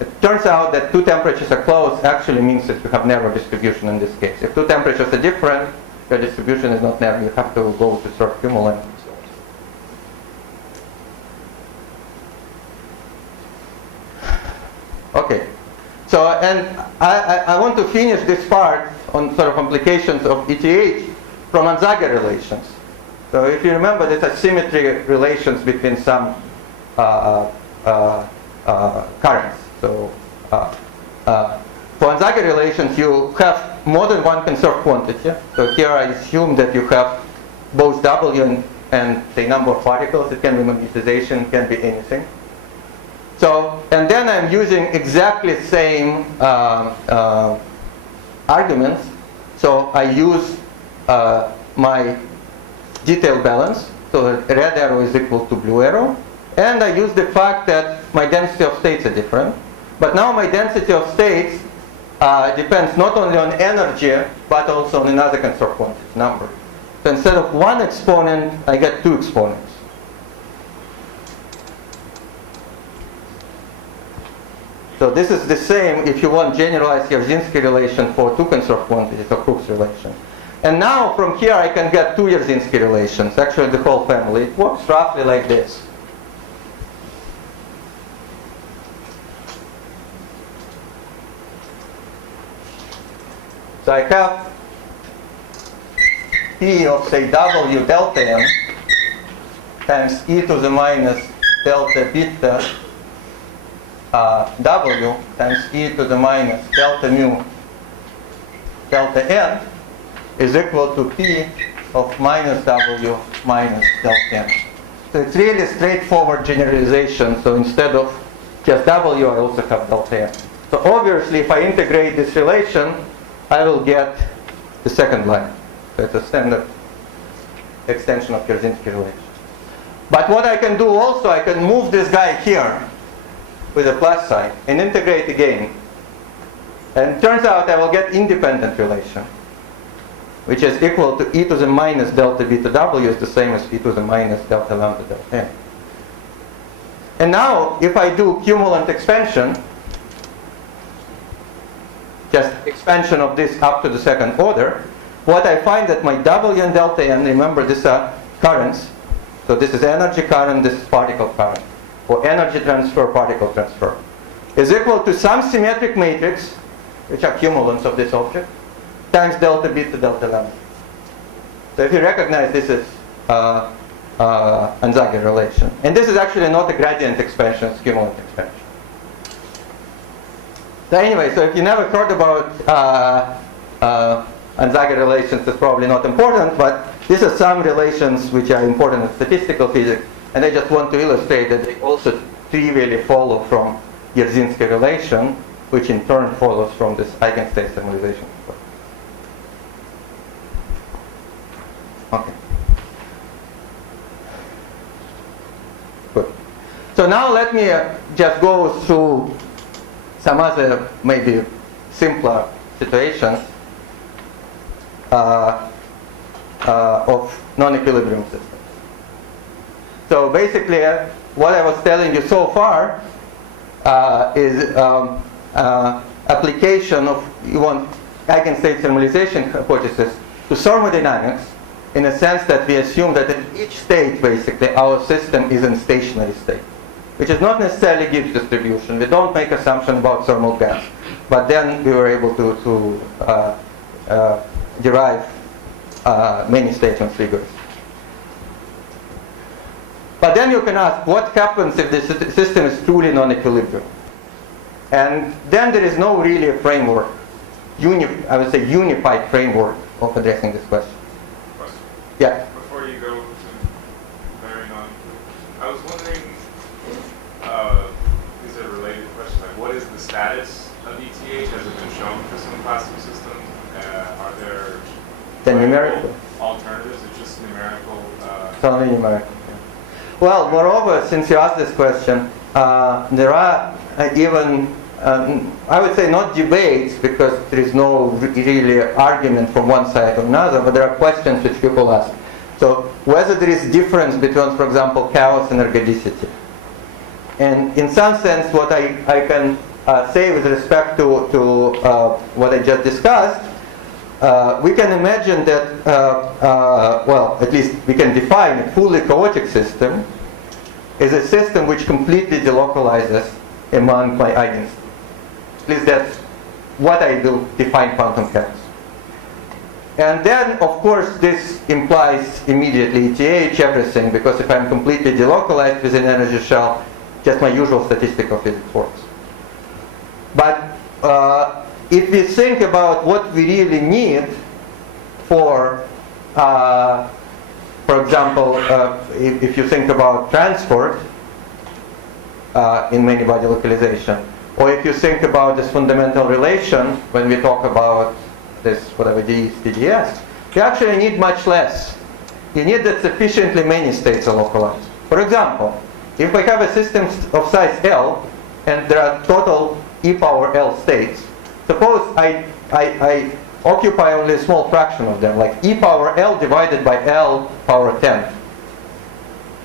It turns out that two temperatures are close actually means that you have narrow distribution in this case. If two temperatures are different, your distribution is not narrow. You have to go to sort of Cumulant. Okay. So, and I want to finish this part on sort of implications of ETH from Onsager relations. So if you remember, there's a symmetry relations between some currents. So for Onsager relations, you have more than one conserved quantity. So here I assume that you have both W and the number of particles. It can be magnetization, it can be anything. So, and then I'm using exactly the same arguments. So I use my detail balance. So red arrow is equal to blue arrow. And I use the fact that my density of states are different. But now my density of states depends not only on energy, but also on another conserved quantity, number. So instead of one exponent, I get two exponents. So this is the same if you want generalized Jarzynski relation for two conserved quantities, or Crookes relation. And now from here I can get two Jarzynski relations, actually the whole family. It works roughly like this. So I have P of, say, W delta M times e to the minus delta beta W times e to the minus delta mu delta N is equal to P of minus W minus delta M. So it's really straightforward generalization. So instead of just W, I also have delta M. So obviously, if I integrate this relation, I will get the second line. So it's a standard extension of Jarzynski relation. But what I can do also, I can move this guy here with a plus sign and integrate again. And it turns out I will get independent relation, which is equal to e to the minus delta beta W is the same as e to the minus delta lambda delta N. And now, if I do cumulant expansion, just expansion of this up to the second order, what I find that my W and delta N, remember these are currents, so this is energy current, this is particle current, or energy transfer, particle transfer, is equal to some symmetric matrix, which are cumulants of this object, times delta beta delta lambda. So if you recognize this is Onsager relation. And this is actually not a gradient expansion, it's cumulant expansion. So anyway, so if you never heard about Onsager relations, it's probably not important, but these are some relations which are important in statistical physics, and I just want to illustrate that they also trivially follow from Jarzynski relation, which in turn follows from this eigenstate thermalization. Okay. Good. So now let me just go through some other maybe simpler situations of non-equilibrium systems. So basically, what I was telling you so far is application of eigenstate thermalization hypothesis to thermodynamics, in a sense that we assume that in each state, basically, our system is in stationary state, which is not necessarily Gibbs distribution. We don't make assumption about thermal gas, but then we were able to derive many station figures. But then you can ask, what happens if the system is truly non-equilibrium? And then there is no really a framework, I would say unified framework of addressing this question. Yeah. Before you go to very I was wondering, these are related questions, like what is the status of ETH? Has it been shown for some classical systems? Are there numerical alternatives? It's just numerical? It's only numerical. Yeah. Well, moreover, since you asked this question, there are even, I would say not debates, because there is no really argument from one side or another, but there are questions which people ask. So whether there is difference between, for example, chaos and ergodicity. And in some sense, what I can say with respect to what I just discussed, we can imagine that, well, at least we can define a fully chaotic system as a system which completely delocalizes among my eigenstates. At least that's what I will define quantum chaos. And then, of course, this implies immediately ETH, everything, because if I'm completely delocalized within energy shell, just my usual statistical physics works. But if we think about what we really need for example, if you think about transport in many-body localization, or if you think about this fundamental relation when we talk about this, whatever, ds, TDS, you actually need much less. You need that sufficiently many states are localized. For example, if I have a system of size L, and there are total e power L states, suppose I occupy only a small fraction of them, like e power L divided by L power 10.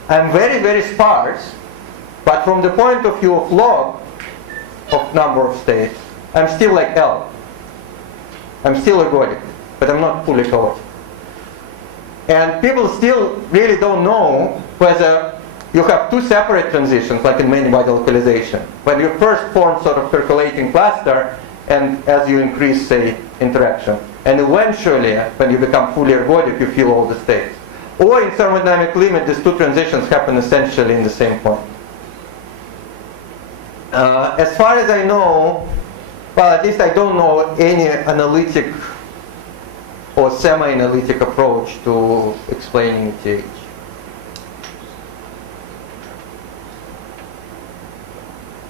I'm very, very sparse, but from the point of view of log of number of states, I'm still like L. I'm still ergodic, but I'm not fully cohort. And people still really don't know whether you have two separate transitions, like in many-body localization. When you first form sort of percolating cluster, and as you increase, say, interaction. And eventually, when you become fully ergodic, you feel all the states. Or in thermodynamic limit, these two transitions happen essentially in the same point. As far as I know, well, at least I don't know any analytic or semi-analytic approach to explaining ETH.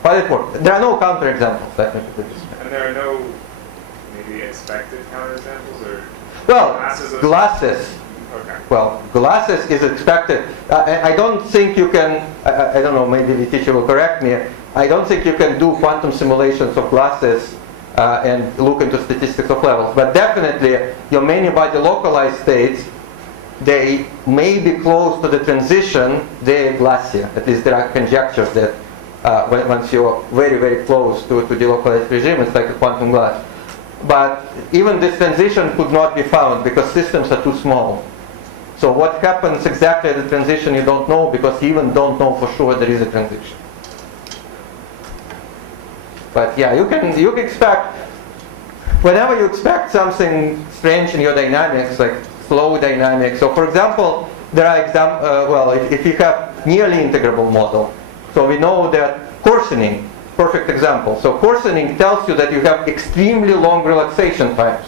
But it works. There are no counterexamples, let me put it this way. And there are no maybe expected counterexamples, or well, glasses? Okay. Well, glasses is expected. I don't think you can, I don't know, maybe the teacher will correct me. I don't think you can do quantum simulations of glasses and look into statistics of levels. But definitely, your many-body localized states, they may be close to the transition de Glacier. At least there are conjectures that once you're very, very close to the localized regime, it's like a quantum glass. But even this transition could not be found because systems are too small. So what happens exactly at the transition you don't know, because you even don't know for sure there is a transition. But yeah, you can expect, whenever you expect something strange in your dynamics, like flow dynamics. So for example, there are well, if you have nearly integrable model, so we know that coarsening, perfect example. So coarsening tells you that you have extremely long relaxation times.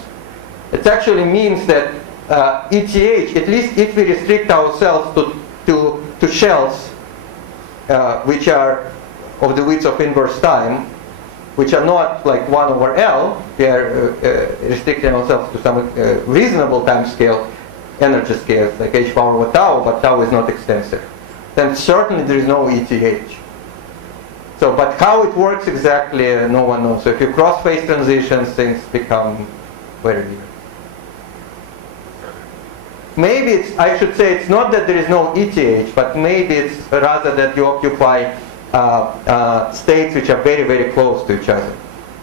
It actually means that ETH, at least if we restrict ourselves to shells which are of the width of inverse time, which are not like 1 over L, we are restricting ourselves to some reasonable time scale, energy scales, like h power over tau, but tau is not extensive. Then certainly there is no ETH. So, but how it works exactly, no one knows. So if you cross phase transitions, things become very weird. Maybe it's, I should say, it's not that there is no ETH, but maybe it's rather that you occupy states which are very, very close to each other.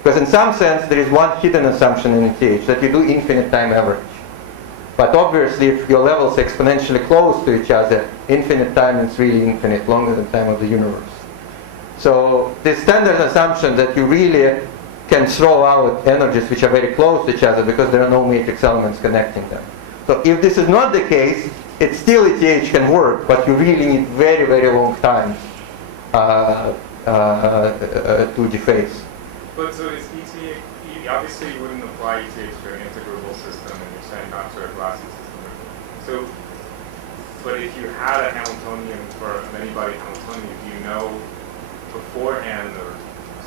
Because in some sense, there is one hidden assumption in ETH, that you do infinite time average. But obviously, if your levels are exponentially close to each other, infinite time is really infinite, longer than time of the universe. So the standard assumption that you really can throw out energies which are very close to each other because there are no matrix elements connecting them. So if this is not the case, it's still ETH can work, but you really need very, very long time to dephase. But so is ETH, obviously you wouldn't apply ETH to an integrable system and you're saying not to a glassy system. So, but if you had a Hamiltonian for a many-body Hamiltonian, do you know beforehand or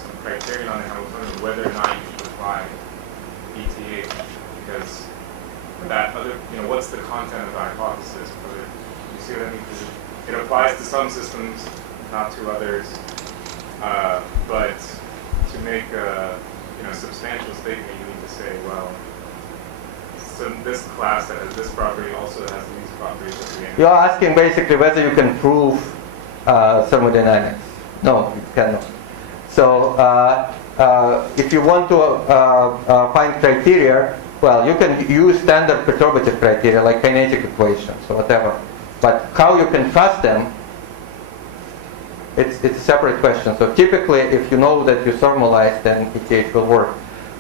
some criterion on the Hamiltonian whether or not you should apply ETH? Because that other, what's the content of the hypothesis? You see what I mean? Because it applies to some systems, not to others. But to make a substantial statement, you need to say, well, so this class that has this property also has these properties at the end. You're asking basically whether you can prove thermodynamics. No, you cannot. So if you want to find criteria, well, you can use standard perturbative criteria like kinetic equations or whatever. But how you can trust them, it's a separate question. So typically, if you know that you thermalize, then ETH will work.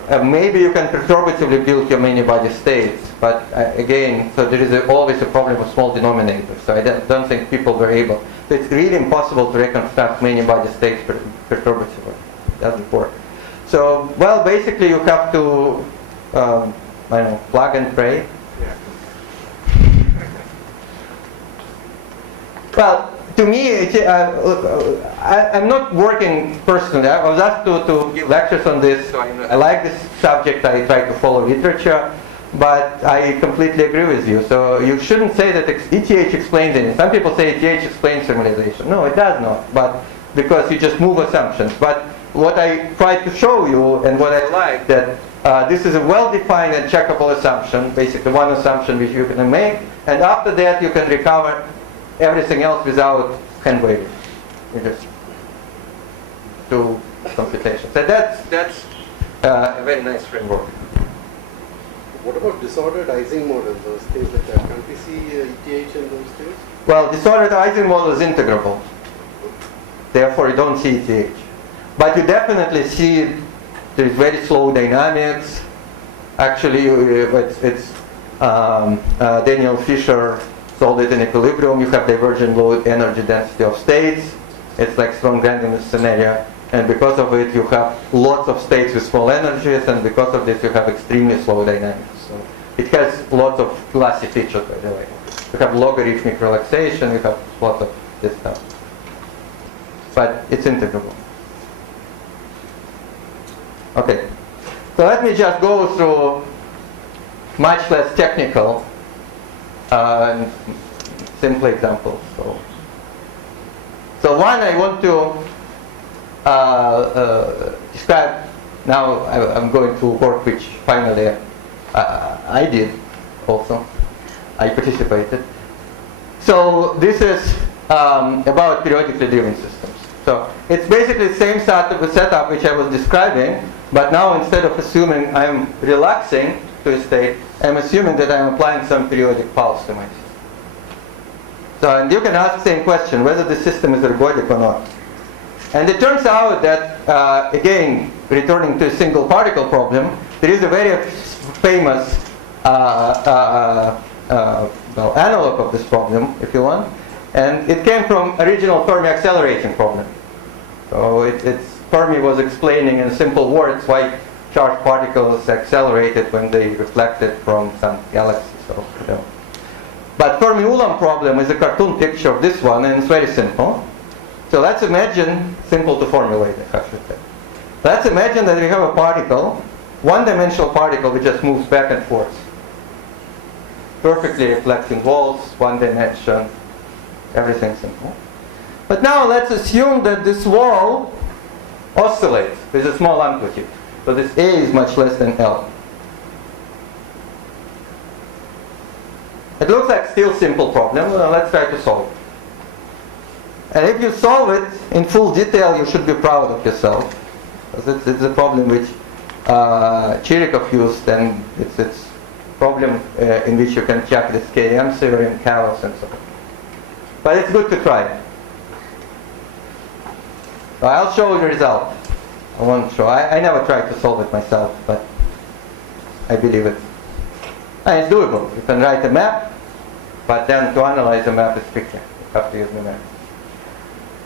maybe you can perturbatively build your many-body states, but again, so there is always a problem with small denominators. So I don't think people were able. So it's really impossible to reconstruct many-body states perturbatively. It doesn't work. So, well, basically you have to, I don't know, plug and pray. Yeah. Well, to me, I'm not working personally. I was asked to give lectures on this. So I like this subject. I try to follow literature. But I completely agree with you. So you shouldn't say that ETH explains anything. Some people say ETH explains thermalization. No, it does not. But because you just move assumptions. But what I try to show you, and what I like, that this is a well-defined and checkable assumption. Basically, one assumption which you can make. And after that, you can recover everything else without hand waving. You just do computation. So that's a very nice framework. What about disordered Ising model, those things like that? Can't we see ETH and those things? Well, disordered Ising model is integrable. Therefore, you don't see ETH. But you definitely see there's very slow dynamics. Actually, it's Daniel Fisher solved it in equilibrium. You have divergent low energy density of states. It's like strong randomness scenario. And because of it, you have lots of states with small energies, and because of this, you have extremely slow dynamics. So it has lots of classy features, by the way. You have logarithmic relaxation, you have lots of this stuff. But it's integrable. Okay. So let me just go through much less technical simple examples. So one I want to describe now. I'm going to work which finally I did also. I participated. So this is about periodically driven systems. So it's basically the same setup which I was describing, but now instead of assuming I'm relaxing to a state, I'm assuming that I'm applying some periodic pulse to my system. So, and you can ask the same question, whether the system is ergodic or not. And it turns out that, again, returning to a single particle problem, there is a very famous analog of this problem, if you want. And it came from original Fermi acceleration problem. So Fermi was explaining in simple words why charged particles accelerated when they reflected from some galaxy. So, But Fermi-Ulam problem is a cartoon picture of this one, and it's very simple. So let's imagine, simple to formulate, I should say. Let's imagine that we have a particle, one-dimensional particle which just moves back and forth. Perfectly reflecting walls, one dimension, everything simple. But now let's assume that this wall oscillates with a small amplitude. So this A is much less than L. It looks like still simple problem. Well, let's try to solve it. And if you solve it in full detail, you should be proud of yourself. Because it's a problem which Chirikov used, and it's a problem in which you can check this KM theorem, chaos, and so on. But it's good to try. So I'll show you the result. I won't show. I never tried to solve it myself, but I believe it. And it's doable. You can write a map, but then to analyze the map is tricky. You have to use the map.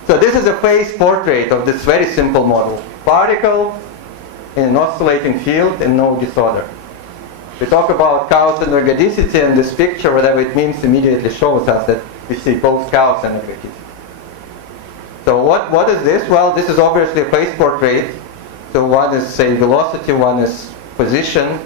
So this is a phase portrait of this very simple model. Particle in an oscillating field and no disorder. We talk about chaos and ergodicity, and this picture, whatever it means, immediately shows us that we see both chaos and ergodicity. So what is this? Well, this is obviously a phase portrait. So one is, say, velocity, one is position.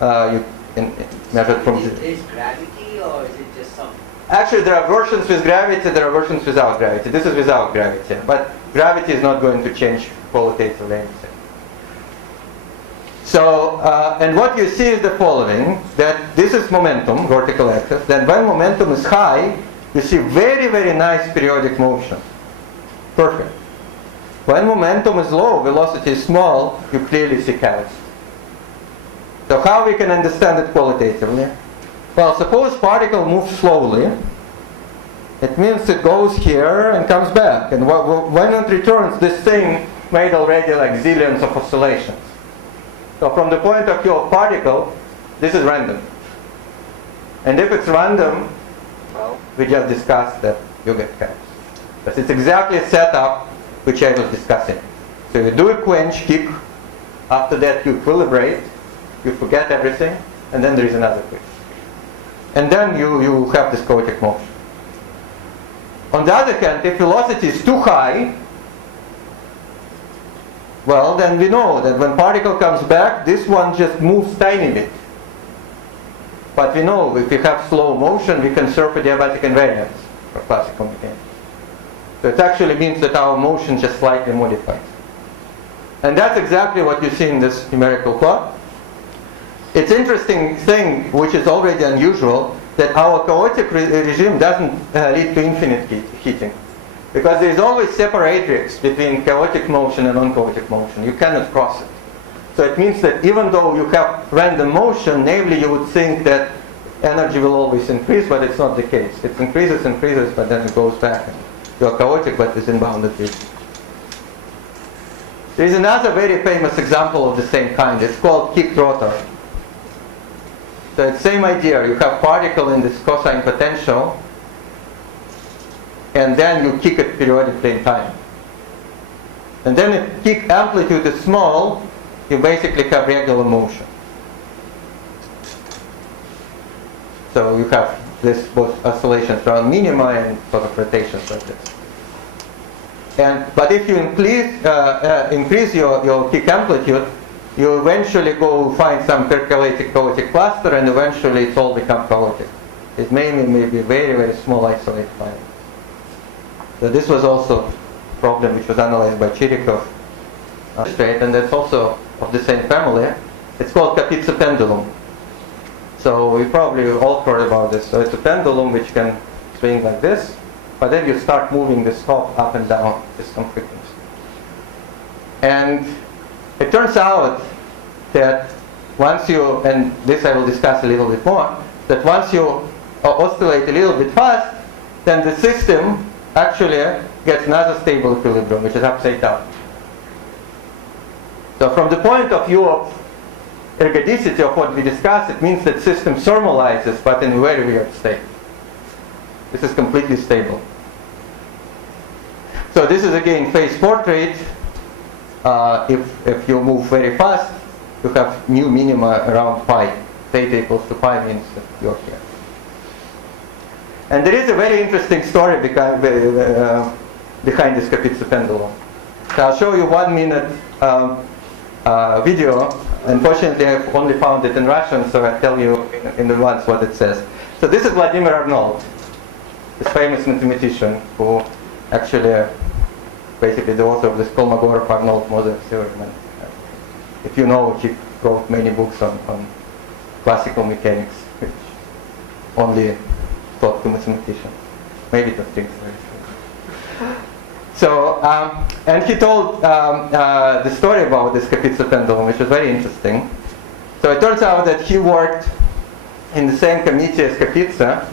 You can measure it from... Is gravity, or is it just some... Actually, there are versions with gravity, there are versions without gravity. This is without gravity. But gravity is not going to change qualitatively anything. So, and what you see is the following, that this is momentum, vertical axis. Then when momentum is high, you see very, very nice periodic motion. Perfect. When momentum is low, velocity is small, you clearly see chaos. So how we can understand it qualitatively? Well, suppose particle moves slowly. It means it goes here and comes back. And when it returns, this thing made already like zillions of oscillations. So from the point of view of particle, this is random. And if it's random, well, we just discussed that you get chaos. But it's exactly a setup which I was discussing. So you do a quench, kick, after that you equilibrate, you forget everything, and then there is another quench. And then you have this chaotic motion. On the other hand, if velocity is too high, well, then we know that when particle comes back, this one just moves tiny bit. But we know if we have slow motion, we can serve adiabatic invariance for classical mechanics. So it actually means that our motion just slightly modifies. And that's exactly what you see in this numerical plot. It's interesting thing, which is already unusual, that our chaotic regime doesn't lead to infinite heating. Because there is always separatrix between chaotic motion and non-chaotic motion. You cannot cross it. So it means that even though you have random motion, namely you would think that energy will always increase, but it's not the case. It increases, but then it goes back. You're chaotic, but it's in bounded region. There is another very famous example of the same kind. It's called kicked rotor. So it's the same idea. You have particle in this cosine potential, and then you kick it periodically in time. And then if kick amplitude is small, you basically have regular motion. So you have this both oscillations around minima and sort of rotations like this. But if you increase your kick amplitude, you eventually go find some percolating chaotic cluster, and eventually it all becomes chaotic. It may be very, very small isolated finite. So this was also a problem which was analyzed by Chirikov, and that's also of the same family. It's called Kapitsa pendulum. So we probably all heard about this. So it's a pendulum which can swing like this, but then you start moving the top up and down with some frequency. And it turns out that once you, and this I will discuss a little bit more, that once you oscillate a little bit fast, then the system actually gets another stable equilibrium, which is upside down. So from the point of view of ergodicity of what we discussed, it means that system thermalizes, but in a very weird state. This is completely stable. So this is again phase portrait. If you move very fast, you have mu minima around pi. Theta equals to pi means that you're here. And there is a very interesting story behind this Kapitsa pendulum. So I'll show you 1 minute video. Unfortunately, I've only found it in Russian, so I'll tell you in advance what it says. So this is Vladimir Arnold, this famous mathematician who actually basically the author of this Kolmogorov-Arnold-Mozart theorem. If you know, he wrote many books on classical mechanics, which only taught to mathematicians. Maybe to things very true. So, and he told the story about this Kapitsa pendulum, which was very interesting. So it turns out that he worked in the same committee as Kapitsa.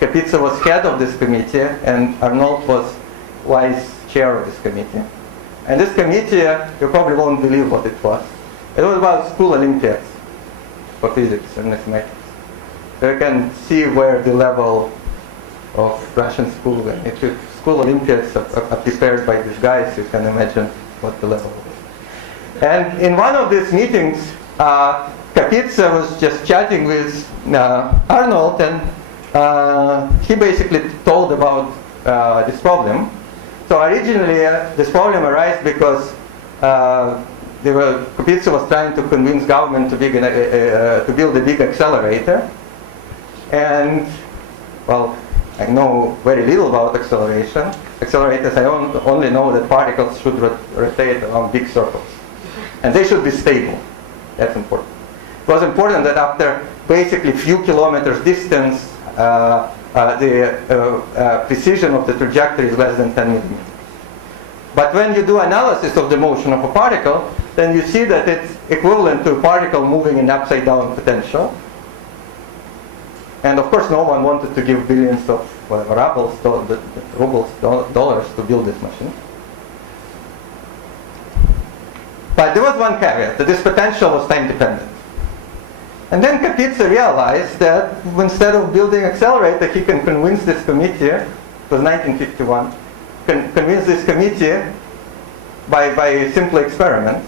Kapitsa was head of this committee, and Arnold was vice chair of this committee. And this committee, you probably won't believe what it was. It was about school Olympiads for physics and mathematics. So you can see where the level of Russian school, if school Olympiads are prepared by these guys, you can imagine what the level is. And in one of these meetings, Kapitsa was just chatting with Arnold, and he basically told about this problem. So originally, this problem arose because Kapitsa was trying to convince government to build a big accelerator. And, well, I know very little about acceleration. Accelerators, I only know that particles should rotate around big circles. And they should be stable. That's important. It was important that after basically few kilometers distance, the precision of the trajectory is less than 10 millimeters. But when you do analysis of the motion of a particle, then you see that it's equivalent to a particle moving in upside down potential. And of course, no one wanted to give billions of rubles, dollars to build this machine. But there was one caveat, that this potential was time dependent. And then Kapitsa realized that instead of building accelerator, he can convince this committee, it was 1951, convince this committee by simple experiment.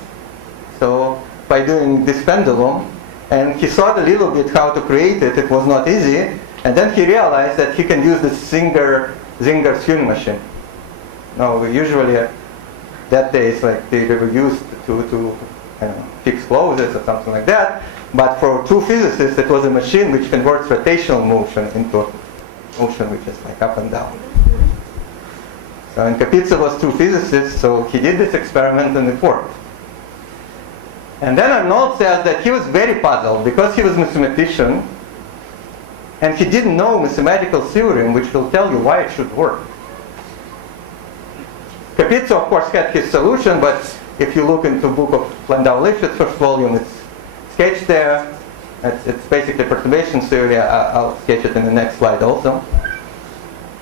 So by doing this pendulum, and he thought a little bit how to create it. It was not easy. And then he realized that he can use this Zinger swing machine. Now, usually that days, like they were used to fix clothes or something like that. But for two physicists, it was a machine which converts rotational motion into motion which is like up and down. So, and Kapitsa was two physicists, so he did this experiment and it worked. And then Arnold says that he was very puzzled because he was a mathematician and he didn't know mathematical theorem which will tell you why it should work. Kapitsa, of course, had his solution, but if you look into the book of Landau-Lifshitz, first volume, it's sketched there. It's basically perturbation theory. I'll sketch it in the next slide also.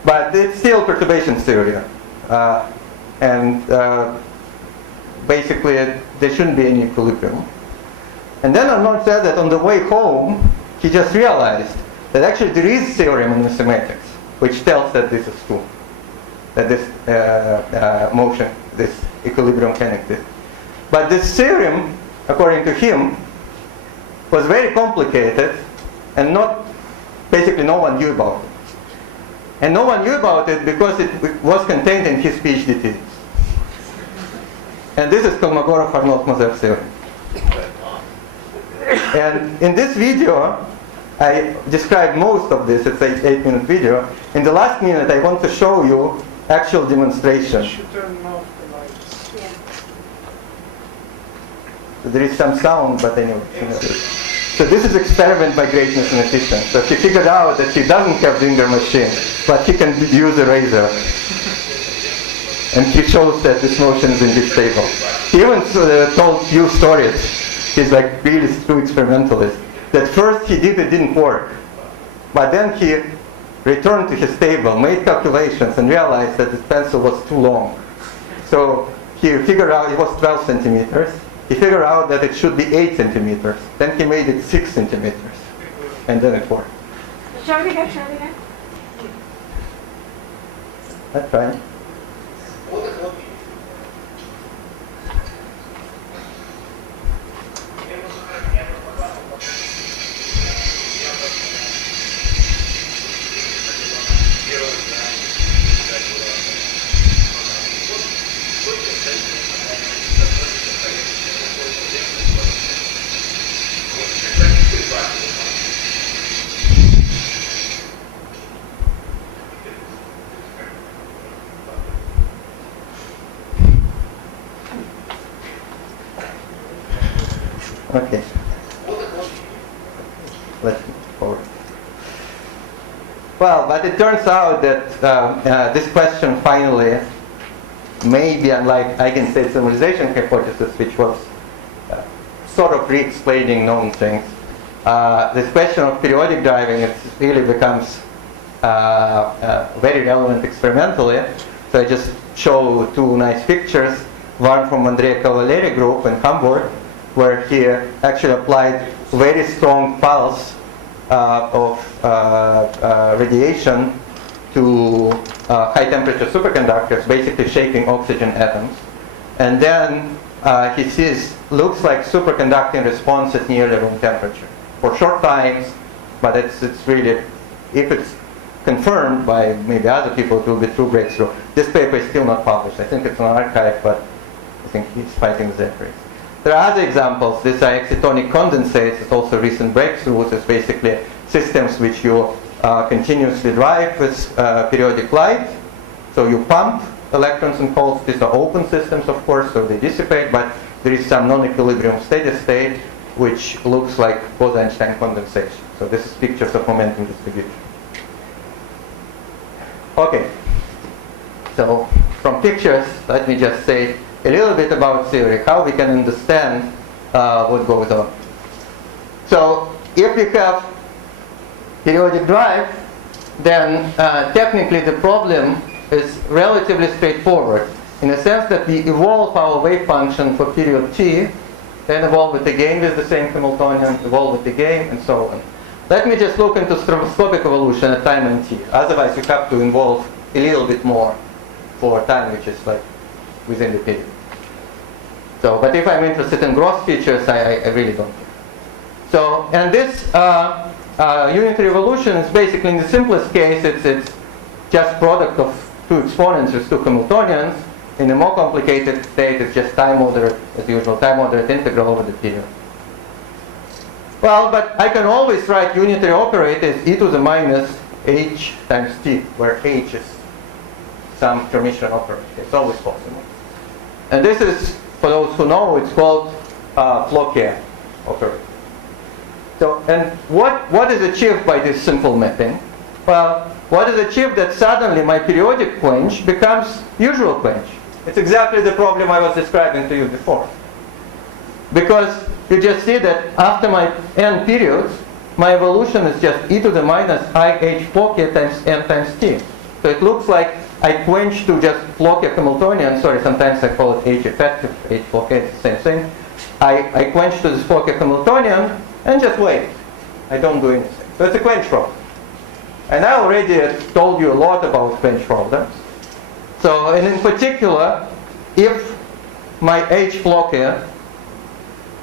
But it's still perturbation theory. Basically, there shouldn't be any equilibrium. And then Arnold said that on the way home, he just realized that actually there is theorem in mathematics which tells that this is true, that this motion, this equilibrium can exist. But this theorem, according to him, was very complicated and basically no one knew about it. And no one knew about it because it was contained in his PhD thesis. And this is Kolmogorov-Arnold-Moser theorem. And in this video, I described most of this. It's an 8-minute video. In the last minute, I want to show you actual demonstration. You should turn off the lights. Yeah. So there is some sound, but anyway. So this is experiment by great mathematician. So he figured out that he doesn't have Zinger machine, but he can use a razor. And he shows that this motion is unstable. He even told few stories. He's like really true experimentalist. That first he did it didn't work. But then he returned to his table, made calculations, and realized that his pencil was too long. So he figured out it was 12 centimeters. He figured out that it should be 8 centimeters. Then he made it 6 centimeters. And then it worked. Show it again, show it again. That's fine. Okay. Let's move forward. Well, but it turns out that this question finally may be unlike eigenstate thermalization hypothesis, which was sort of re-explaining known things. This question of periodic driving, it really becomes very relevant experimentally. So I just show two nice pictures, one from Andrea Cavalieri group in Hamburg, where he actually applied very strong pulse of radiation to high temperature superconductors, basically shaping oxygen atoms. And then he sees, looks like superconducting response at nearly room temperature for short times, but it's really, if it's confirmed by maybe other people, it will be true breakthrough. This paper is still not published. I think it's on archive, but I think he's fighting that race. There are other examples. These are excitonic condensates. It's also recent breakthroughs. It's basically systems which you continuously drive with periodic light. So you pump electrons and holes. These are open systems, of course, so they dissipate, but there is some non-equilibrium steady state which looks like Bose-Einstein condensation. So this is pictures of momentum distribution. Okay. So from pictures, let me just say a little bit about theory, how we can understand what goes on. So if we have periodic drive, then technically the problem is relatively straightforward. in a sense that we evolve our wave function for period t, then evolve it again with the same Hamiltonian, evolve it again, and so on. Let me just look into stroboscopic evolution at time and t. Otherwise, you have to involve a little bit more for time, which is like within the period. So, but if I'm interested in gross features, I really don't care. So, and this unitary evolution is basically, in the simplest case, it's just product of two exponents with two Hamiltonians. In a more complicated state, it's just time moderate, as usual, time moderate integral over the period. Well, but I can always write unitary operator as e to the minus h times t, where h is some Hermitian operator. It's always possible. And this is, for those who know, it's called Fokker operator. So, and what is achieved by this simple mapping? Well, what is achieved that suddenly my periodic quench becomes usual quench. It's exactly the problem I was describing to you before. Because you just see that after my n periods, my evolution is just e to the minus IH Fokker times n times t. So it looks like I quench to just Fokker Hamiltonian. Sorry, sometimes I call it H effective, H Fokker, it's the same thing. I quench to this Fokker Hamiltonian and just wait. I don't do anything. So it's a quench problem. And I already told you a lot about quench problems. So, and in particular, if my H Fokker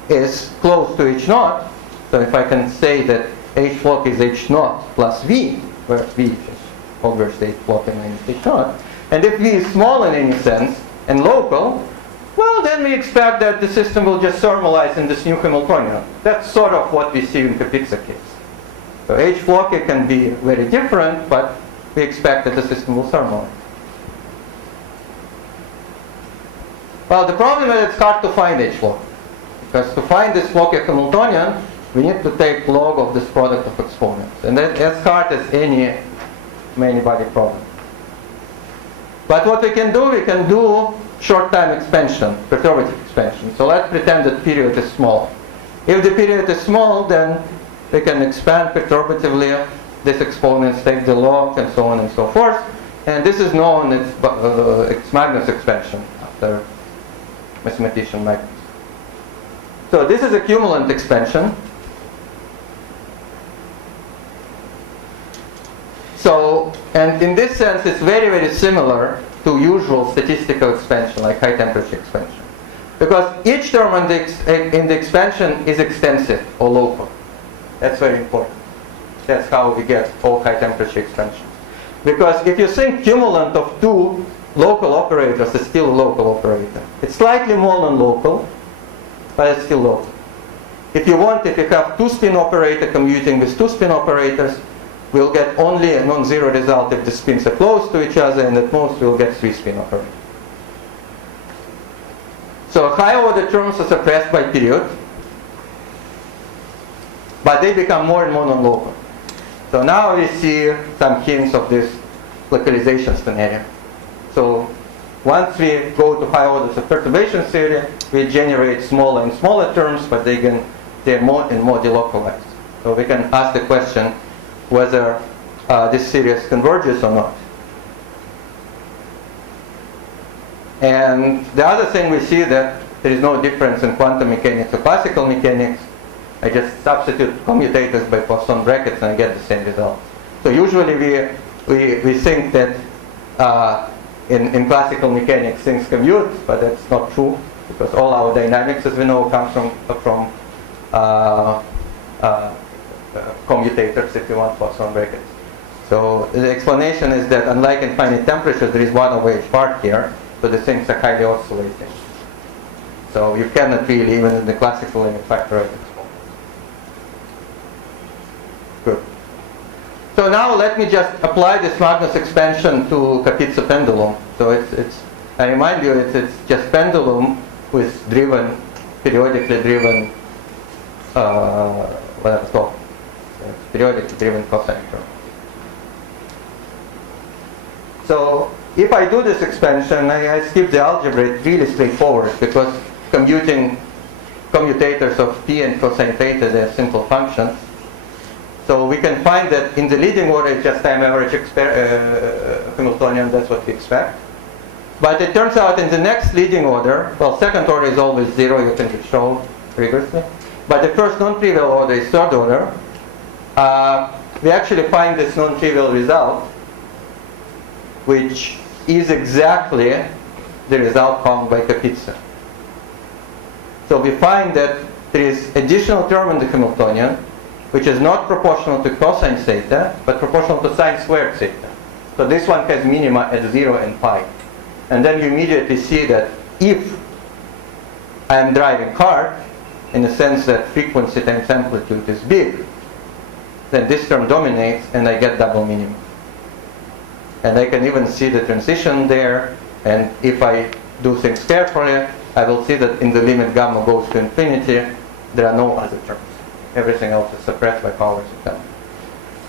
is close to H naught, so if I can say that H Fokker is H naught plus V, where V is obviously H Fokker minus H naught, and if V is small in any sense and local, well, then we expect that the system will just thermalize in this new Hamiltonian. That's sort of what we see in Kapitsa case. So H Fokker can be very different, but we expect that the system will thermalize. Well, the problem is it's hard to find H Fokker. Because to find this Fokker Hamiltonian, we need to take log of this product of exponents. And that's as hard as any many-body problem. But what we can do short-time expansion, perturbative expansion. So let's pretend that period is small. If the period is small, then we can expand perturbatively these exponents, take the log, and so on and so forth. And this is known as Magnus expansion after mathematician Magnus. So this is a Cumulant expansion. So, and in this sense, it's very, very similar to usual statistical expansion, like high temperature expansion. Because each term in the expansion is extensive or local. That's very important. That's how we get all high temperature expansions. Because if you think cumulant of two local operators is still a local operator. It's slightly more non-local, but it's still local. If you have two-spin operator commuting with two-spin operators, we'll get only a non-zero result if the spins are close to each other, and at most we'll get three-spin operator. So higher-order terms are suppressed by period, but they become more and more non-local. So now we see some hints of this localization scenario. So once we go to high orders of perturbation theory, we generate smaller and smaller terms, but they're more and more delocalized. So we can ask the question whether this series converges or not. And the other thing we see that there is no difference in quantum mechanics or classical mechanics. I just substitute commutators by Poisson brackets and I get the same result. So usually we think that in classical mechanics things commute, but that's not true because all our dynamics, as we know, comes from commutators, if you want, Poisson brackets. So the explanation is that unlike infinite temperatures, there is 1 over h part here, so the things are highly oscillating. So you cannot really, even in the classical limit, factorize exponents. Good. So now let me just apply this Magnus expansion to Kapitsa pendulum. So I remind you, it's just pendulum with periodically driven, whatever it's called, periodically driven cosine term. So if I do this expansion, I skip the algebra. It's really straightforward because commutators of p and cosine theta, they're simple functions. So we can find that in the leading order, it's just time average Hamiltonian. That's what we expect. But it turns out in the next leading order, well, second order is always 0, you can show rigorously. But the first non-trivial order is third order. We actually find this non-trivial result, which is exactly the result found by Kapitsa. So we find that there is additional term in the Hamiltonian, which is not proportional to cosine theta, but proportional to sine squared theta. So this one has minima at 0 and pi. And then you immediately see that if I am driving hard, in the sense that frequency times amplitude is big, then this term dominates and I get double minimum. And I can even see the transition there, and if I do things carefully, I will see that in the limit gamma goes to infinity, there are no other terms. Everything else is suppressed by powers of gamma.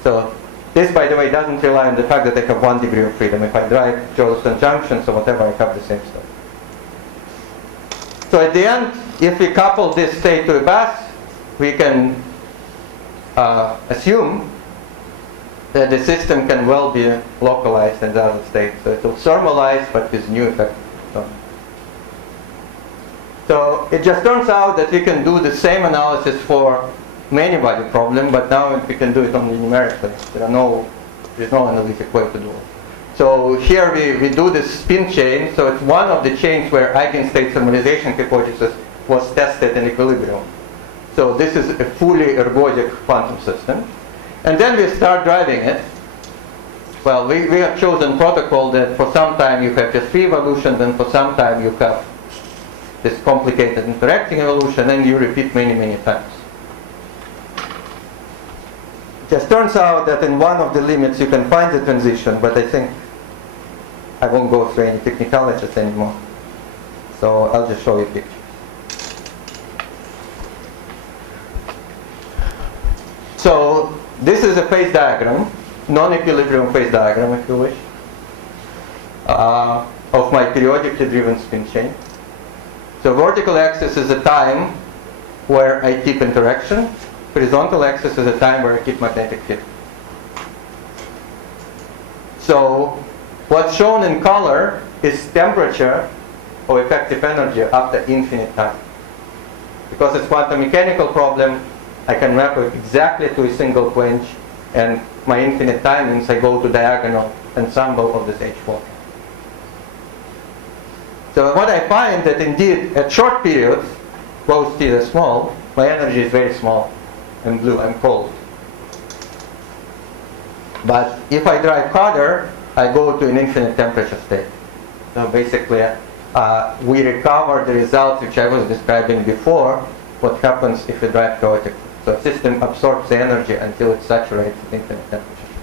So this, by the way, doesn't rely on the fact that I have 1 degree of freedom. If I drive Josephson junctions or whatever, I have the same stuff. So at the end, if we couple this state to a bath, we can assume that the system can well be localized in the other state. So it will thermalize, but with new effect. So it just turns out that we can do the same analysis for many-body problem, but now we can do it only numerically. There's no analytic way to do it. So here we do this spin chain. So it's one of the chains where eigenstate thermalization hypothesis was tested in equilibrium. So this is a fully ergodic quantum system. And then we start driving it. Well, we have chosen protocol that for some time you have just free evolution, then for some time you have this complicated interacting evolution, and you repeat many, many times. It just turns out that in one of the limits you can find the transition, but I think I won't go through any technicalities anymore. So I'll just show you a picture. So this is a phase diagram, non-equilibrium phase diagram, if you wish, of my periodically driven spin chain. So vertical axis is a time where I keep interaction. Horizontal axis is a time where I keep magnetic field. So what's shown in color is temperature or effective energy after infinite time. Because it's quantum mechanical problem, I can map it exactly to a single quench, and my infinite time means I go to diagonal ensemble of this H4. So what I find that indeed at short periods, both t is small, my energy is very small. I'm blue, I'm cold. But if I drive harder, I go to an infinite temperature state. So basically, we recover the results which I was describing before, what happens if we drive chaotically. So the system absorbs the energy until it saturates at infinite temperature.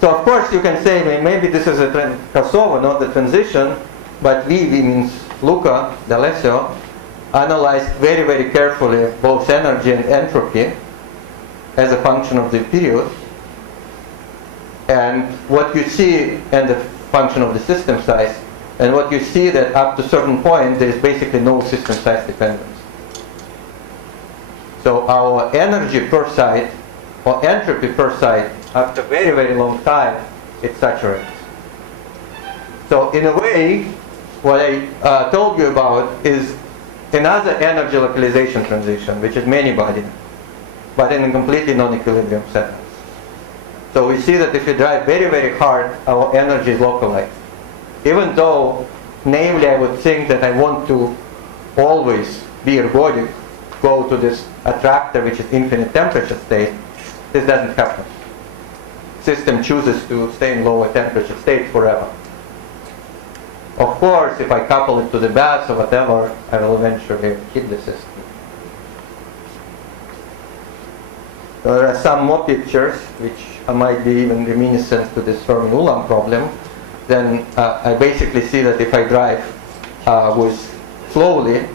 So of course you can say maybe this is a crossover, not the transition, but V means Luca D'Alessio analyzed very, very carefully both energy and entropy as a function of the period. And what you see, and the function of the system size, and what you see that up to a certain point there is basically no system size dependence. So our energy per site, or entropy per site, after a very, very long time, it saturates. So in a way, what I told you about is another energy localization transition, which is many-body, but in a completely non-equilibrium setting. So we see that if you drive very, very hard, our energy is localized. Even though, namely, I would think that I want to always be ergodic, go to this attractor, which is infinite temperature state, this doesn't happen. System chooses to stay in lower temperature state forever. Of course, if I couple it to the baths or whatever, I will eventually hit the system. So there are some more pictures which might be even reminiscent to this Fermi-Ulam problem. Then I basically see that if I drive with slowly,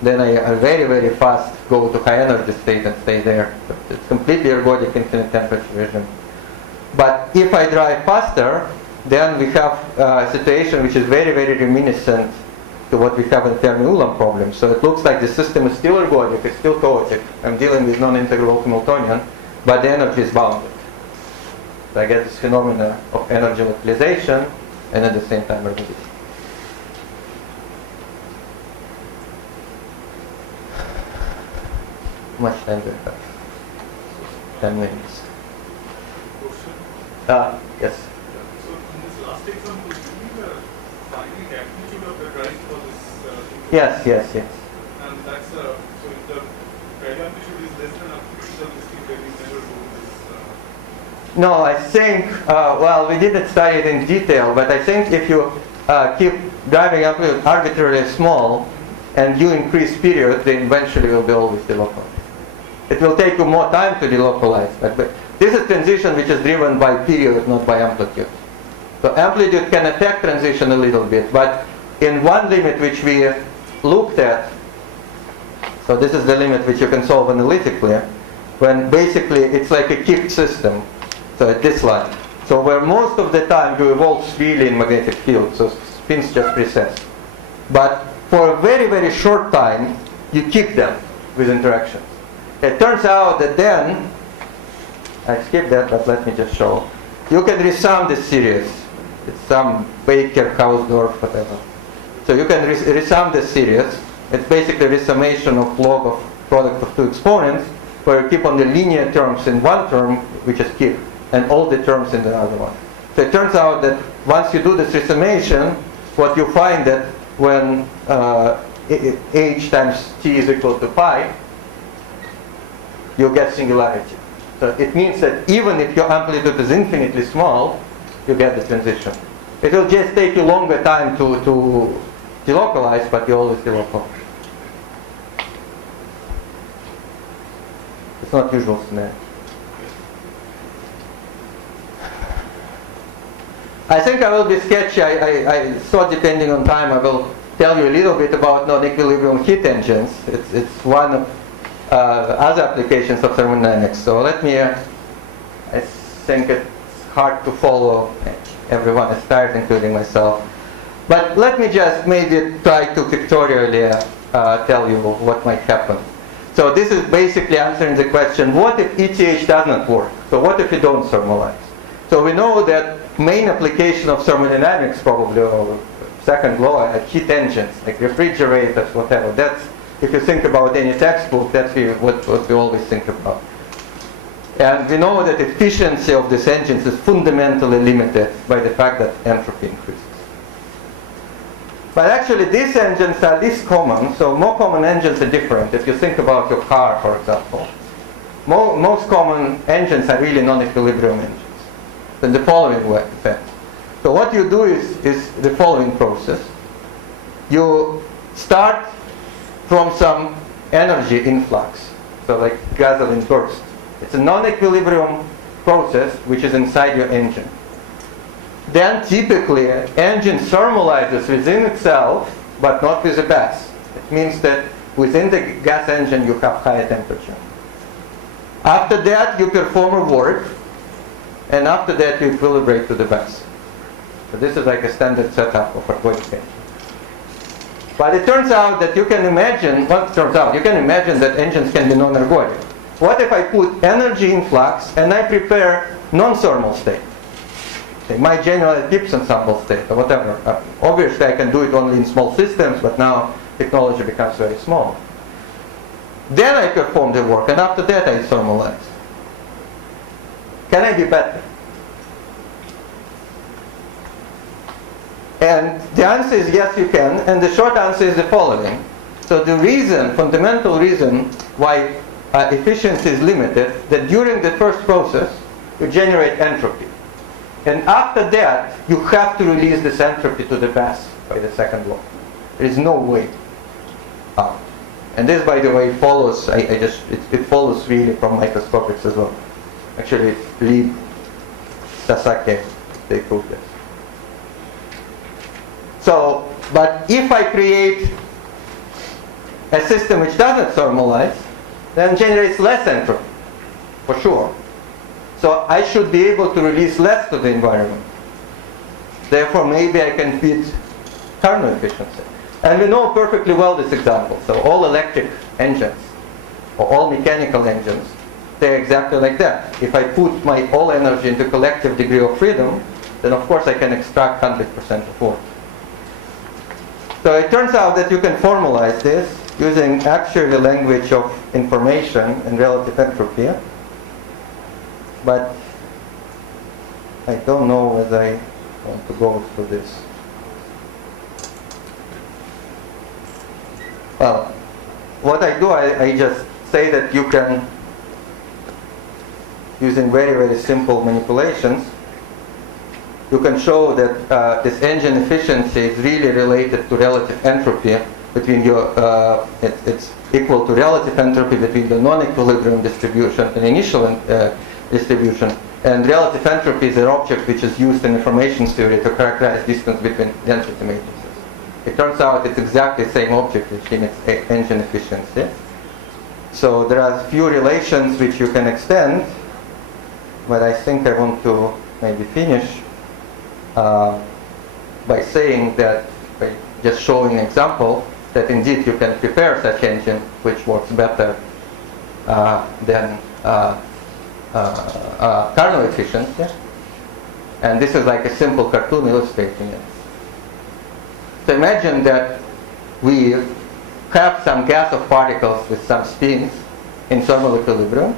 then I very, very fast go to high energy state and stay there. So it's completely ergodic infinite temperature regime. But if I drive faster, then we have a situation which is very, very reminiscent to what we have in Fermi-Ulam problem. So it looks like the system is still ergodic, it's still chaotic. I'm dealing with non-integral Hamiltonian, but the energy is bounded. So I get this phenomena of energy localization and at the same time ergodicity. much time do we have? 10 minutes. Yes. So in this last example, do you finding amplitude of the drive for this thing? Yes. And that's so if the drive amplitude is less than amplitude of this thing, then you never do this. No, I think, well, we didn't study it in detail, but I think if you keep driving amplitude arbitrarily small and you increase period, then eventually will be always delocalized. It will take you more time to delocalize, but this is transition which is driven by period, not by amplitude. So amplitude can affect transition a little bit, but in one limit which we looked at, so this is the limit which you can solve analytically, when basically it's like a kicked system, so at this line. So where most of the time you evolve freely in magnetic field, so spins just precess. But for a very, very short time, you kick them with interactions. It turns out that then, I skipped that, but let me just show. You can resum this series. It's some Baker, Hausdorff, whatever. So you can resum this series. It's basically a resummation of log of product of two exponents, where you keep on the linear terms in one term, which is kicked, and all the terms in the other one. So it turns out that once you do this resummation, what you find that when h times t is equal to pi, you get singularity. So it means that even if your amplitude is infinitely small, you get the transition. It will just take you longer time to delocalize, but you always delocalize. It's not usual scenario. I think I will be sketchy. I thought depending on time I will tell you a little bit about non-equilibrium heat engines. It's one of other applications of thermodynamics. So let me, I think it's hard to follow. Everyone is tired, including myself. But let me just maybe try to pictorially tell you what might happen. So this is basically answering the question, what if ETH does not work? So what if you don't thermalize? So we know that main application of thermodynamics probably, or second law, are heat engines, like refrigerators, whatever. That's, if you think about any textbook, that's what we always think about. And we know that efficiency of these engines is fundamentally limited by the fact that entropy increases. But actually these engines are least common, so more common engines are different. If you think about your car, for example, most common engines are really non-equilibrium engines. In the following way, in fact. So what you do is the following process. You start from some energy influx, so like gasoline burst. It's a non-equilibrium process which is inside your engine. Then typically engine thermalizes within itself, but not with a gas. It means that within the gas engine you have higher temperature. After that you perform a work, and after that you equilibrate to the gas. So this is like a standard setup of ergodic engine. But it turns out that you can imagine, you can imagine that engines can be non-ergodic. What if I put energy influx and I prepare non-thermal state? Say, my general Gibbs ensemble state or whatever. Obviously I can do it only in small systems, but now technology becomes very small. Then I perform the work, and after that I thermalize. Can I be better? And the answer is yes, you can. And the short answer is the following. So the reason, fundamental reason why efficiency is limited, that during the first process, you generate entropy. And after that, you have to release this entropy to the mass by the second law. There is no way out. And this, by the way, follows, it follows really from microscopics as well. Actually, Lee, Sasaki, they proved this. So, but if I create a system which doesn't thermalize, then generates less entropy, for sure. So I should be able to release less to the environment. Therefore, maybe I can beat thermal efficiency. And we know perfectly well this example. So all electric engines, or all mechanical engines, they're exactly like that. If I put my all energy into collective degree of freedom, then of course I can extract 100% of work. So it turns out that you can formalize this. using actually the language of information and relative entropy, but I don't know whether I want to go through this. Well, what I do, I just say that you can, using very, very simple manipulations, you can show that this engine efficiency is really related to relative entropy between your, it's equal to relative entropy between the non-equilibrium distribution and initial distribution. And relative entropy is an object which is used in information theory to characterize distance between density matrices. It turns out it's exactly the same object which limits engine efficiency. So there are a few relations which you can extend, but I think I want to maybe finish by saying that, by just showing an example, that indeed you can prepare such engine which works better than kernel efficiency. And this is like a simple cartoon illustrating it. So imagine that we have some gas of particles with some spins in thermal equilibrium,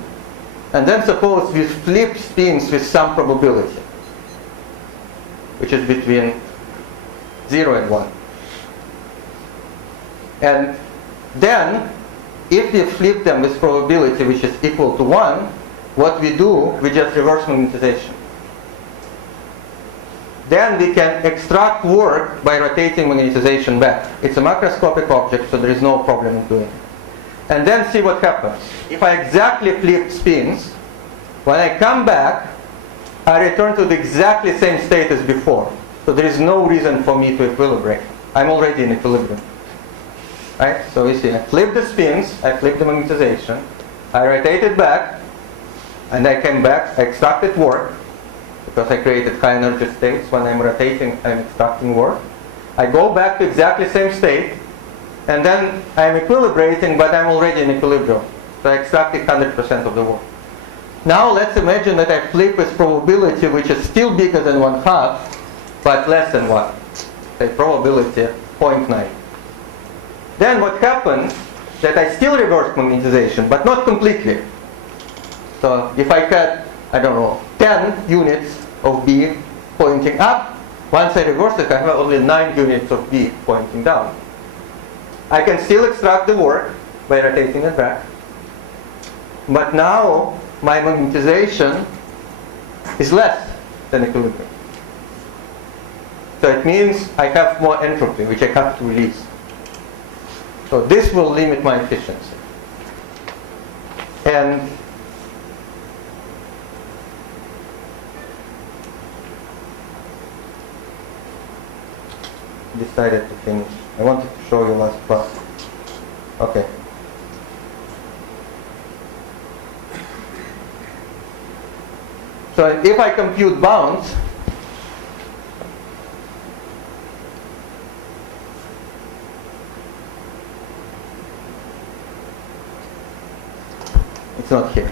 and then suppose we flip spins with some probability, which is between 0 and 1. And then, if we flip them with probability which is equal to 1, what we do, we just reverse magnetization. Then we can extract work by rotating magnetization back. It's a macroscopic object, so there is no problem in doing it. And then see what happens. If I exactly flip spins, when I come back, I return to the exactly same state as before. So there is no reason for me to equilibrate. I'm already in equilibrium. Right? So you see, I flip the spins, I flip the magnetization, I rotate it back, and I came back, I extracted work, because I created high energy states. When I'm rotating, I'm extracting work. I go back to exactly same state, and then I'm equilibrating, but I'm already in equilibrium. So I extracted 100% of the work. Now let's imagine that I flip with probability which is still bigger than 1/2, but less than 1. Say probability 0.9. Then what happens that I still reverse magnetization, but not completely. So if I had, I don't know, 10 units of B pointing up, once I reverse it, I have only 9 units of B pointing down. I can still extract the work by rotating it back, but now my magnetization is less than equilibrium. So it means I have more entropy, which I have to release. So this will limit my efficiency. And decided to finish. I wanted to show you last part. Okay. So if I compute bounds, it's not here.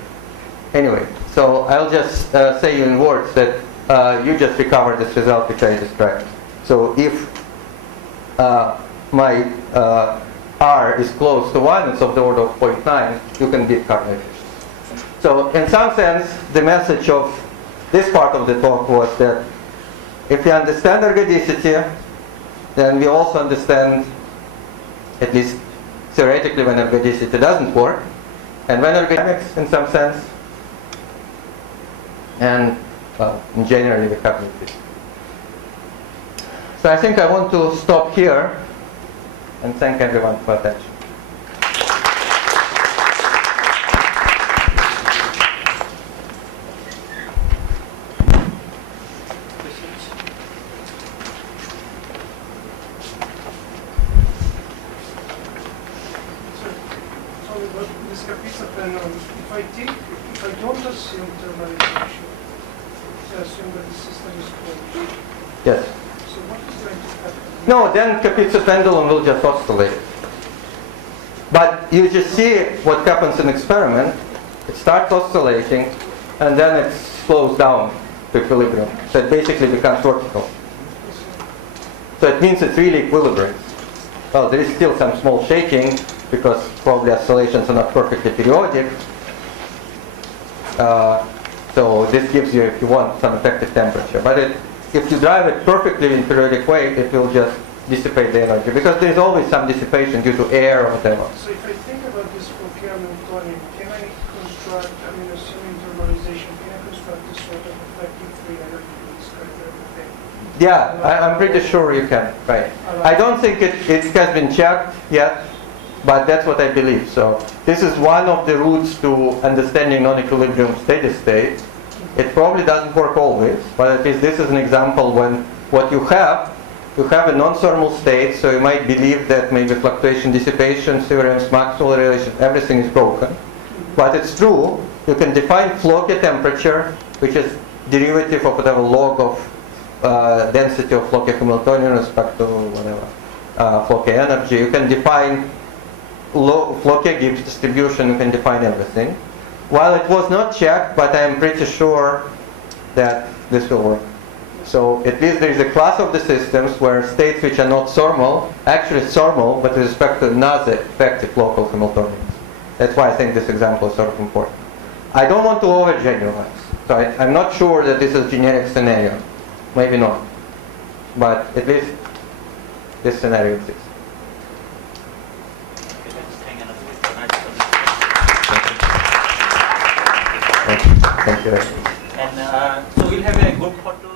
Anyway, so I'll just say in words that you just recover this result which I described. So if my R is close to 1, it's of the order of 0.9, you can beat kernel efficiency. So in some sense, the message of this part of the talk was that if we understand ergodicity, then we also understand, at least theoretically, when ergodicity doesn't work, and when ergodynamics in some sense, and in general we have this. So I think I want to stop here and thank everyone for attention. This capital pendulum, if I don't assume thermalization, I assume that the system is closed. Yes. So what is going to happen? No, then Kapitsa pendulum will just oscillate. But you just see what happens in experiment. It starts oscillating, and then it slows down to equilibrium. So it basically becomes vertical. So it means it's really equilibrium. Well, there is still some small shaking, because probably oscillations are not perfectly periodic. So this gives you, if you want, some effective temperature. But if you drive it perfectly in periodic way, it will just dissipate the energy, because there is always some dissipation due to air or whatever. So if I think about this Fokker-Planck, can I construct, I mean, assuming thermalization, can I construct this sort of effective free energy to describe everything? Yeah, I'm pretty sure you can, right. I don't think it has been checked yet, but that's what I believe. So this is one of the routes to understanding non-equilibrium steady state. It probably doesn't work always, but at least this is an example when what you have a non-thermal state, so you might believe that maybe fluctuation, dissipation, theorems, Maxwell relation, everything is broken. But it's true, you can define Floquet temperature, which is derivative of whatever log of density of Floquet Hamiltonian respect to whatever Floquet energy. You can define Floquet Gibbs distribution, you can define everything. While it was not checked, but I am pretty sure that this will work. So at least there is a class of the systems where states which are not thermal, actually thermal, but with respect to another effective local Hamiltonians. That's why I think this example is sort of important. I don't want to overgeneralize. So I'm not sure that this is a generic scenario. Maybe not. But at least this scenario exists. Thank you. And so we'll have a good photo.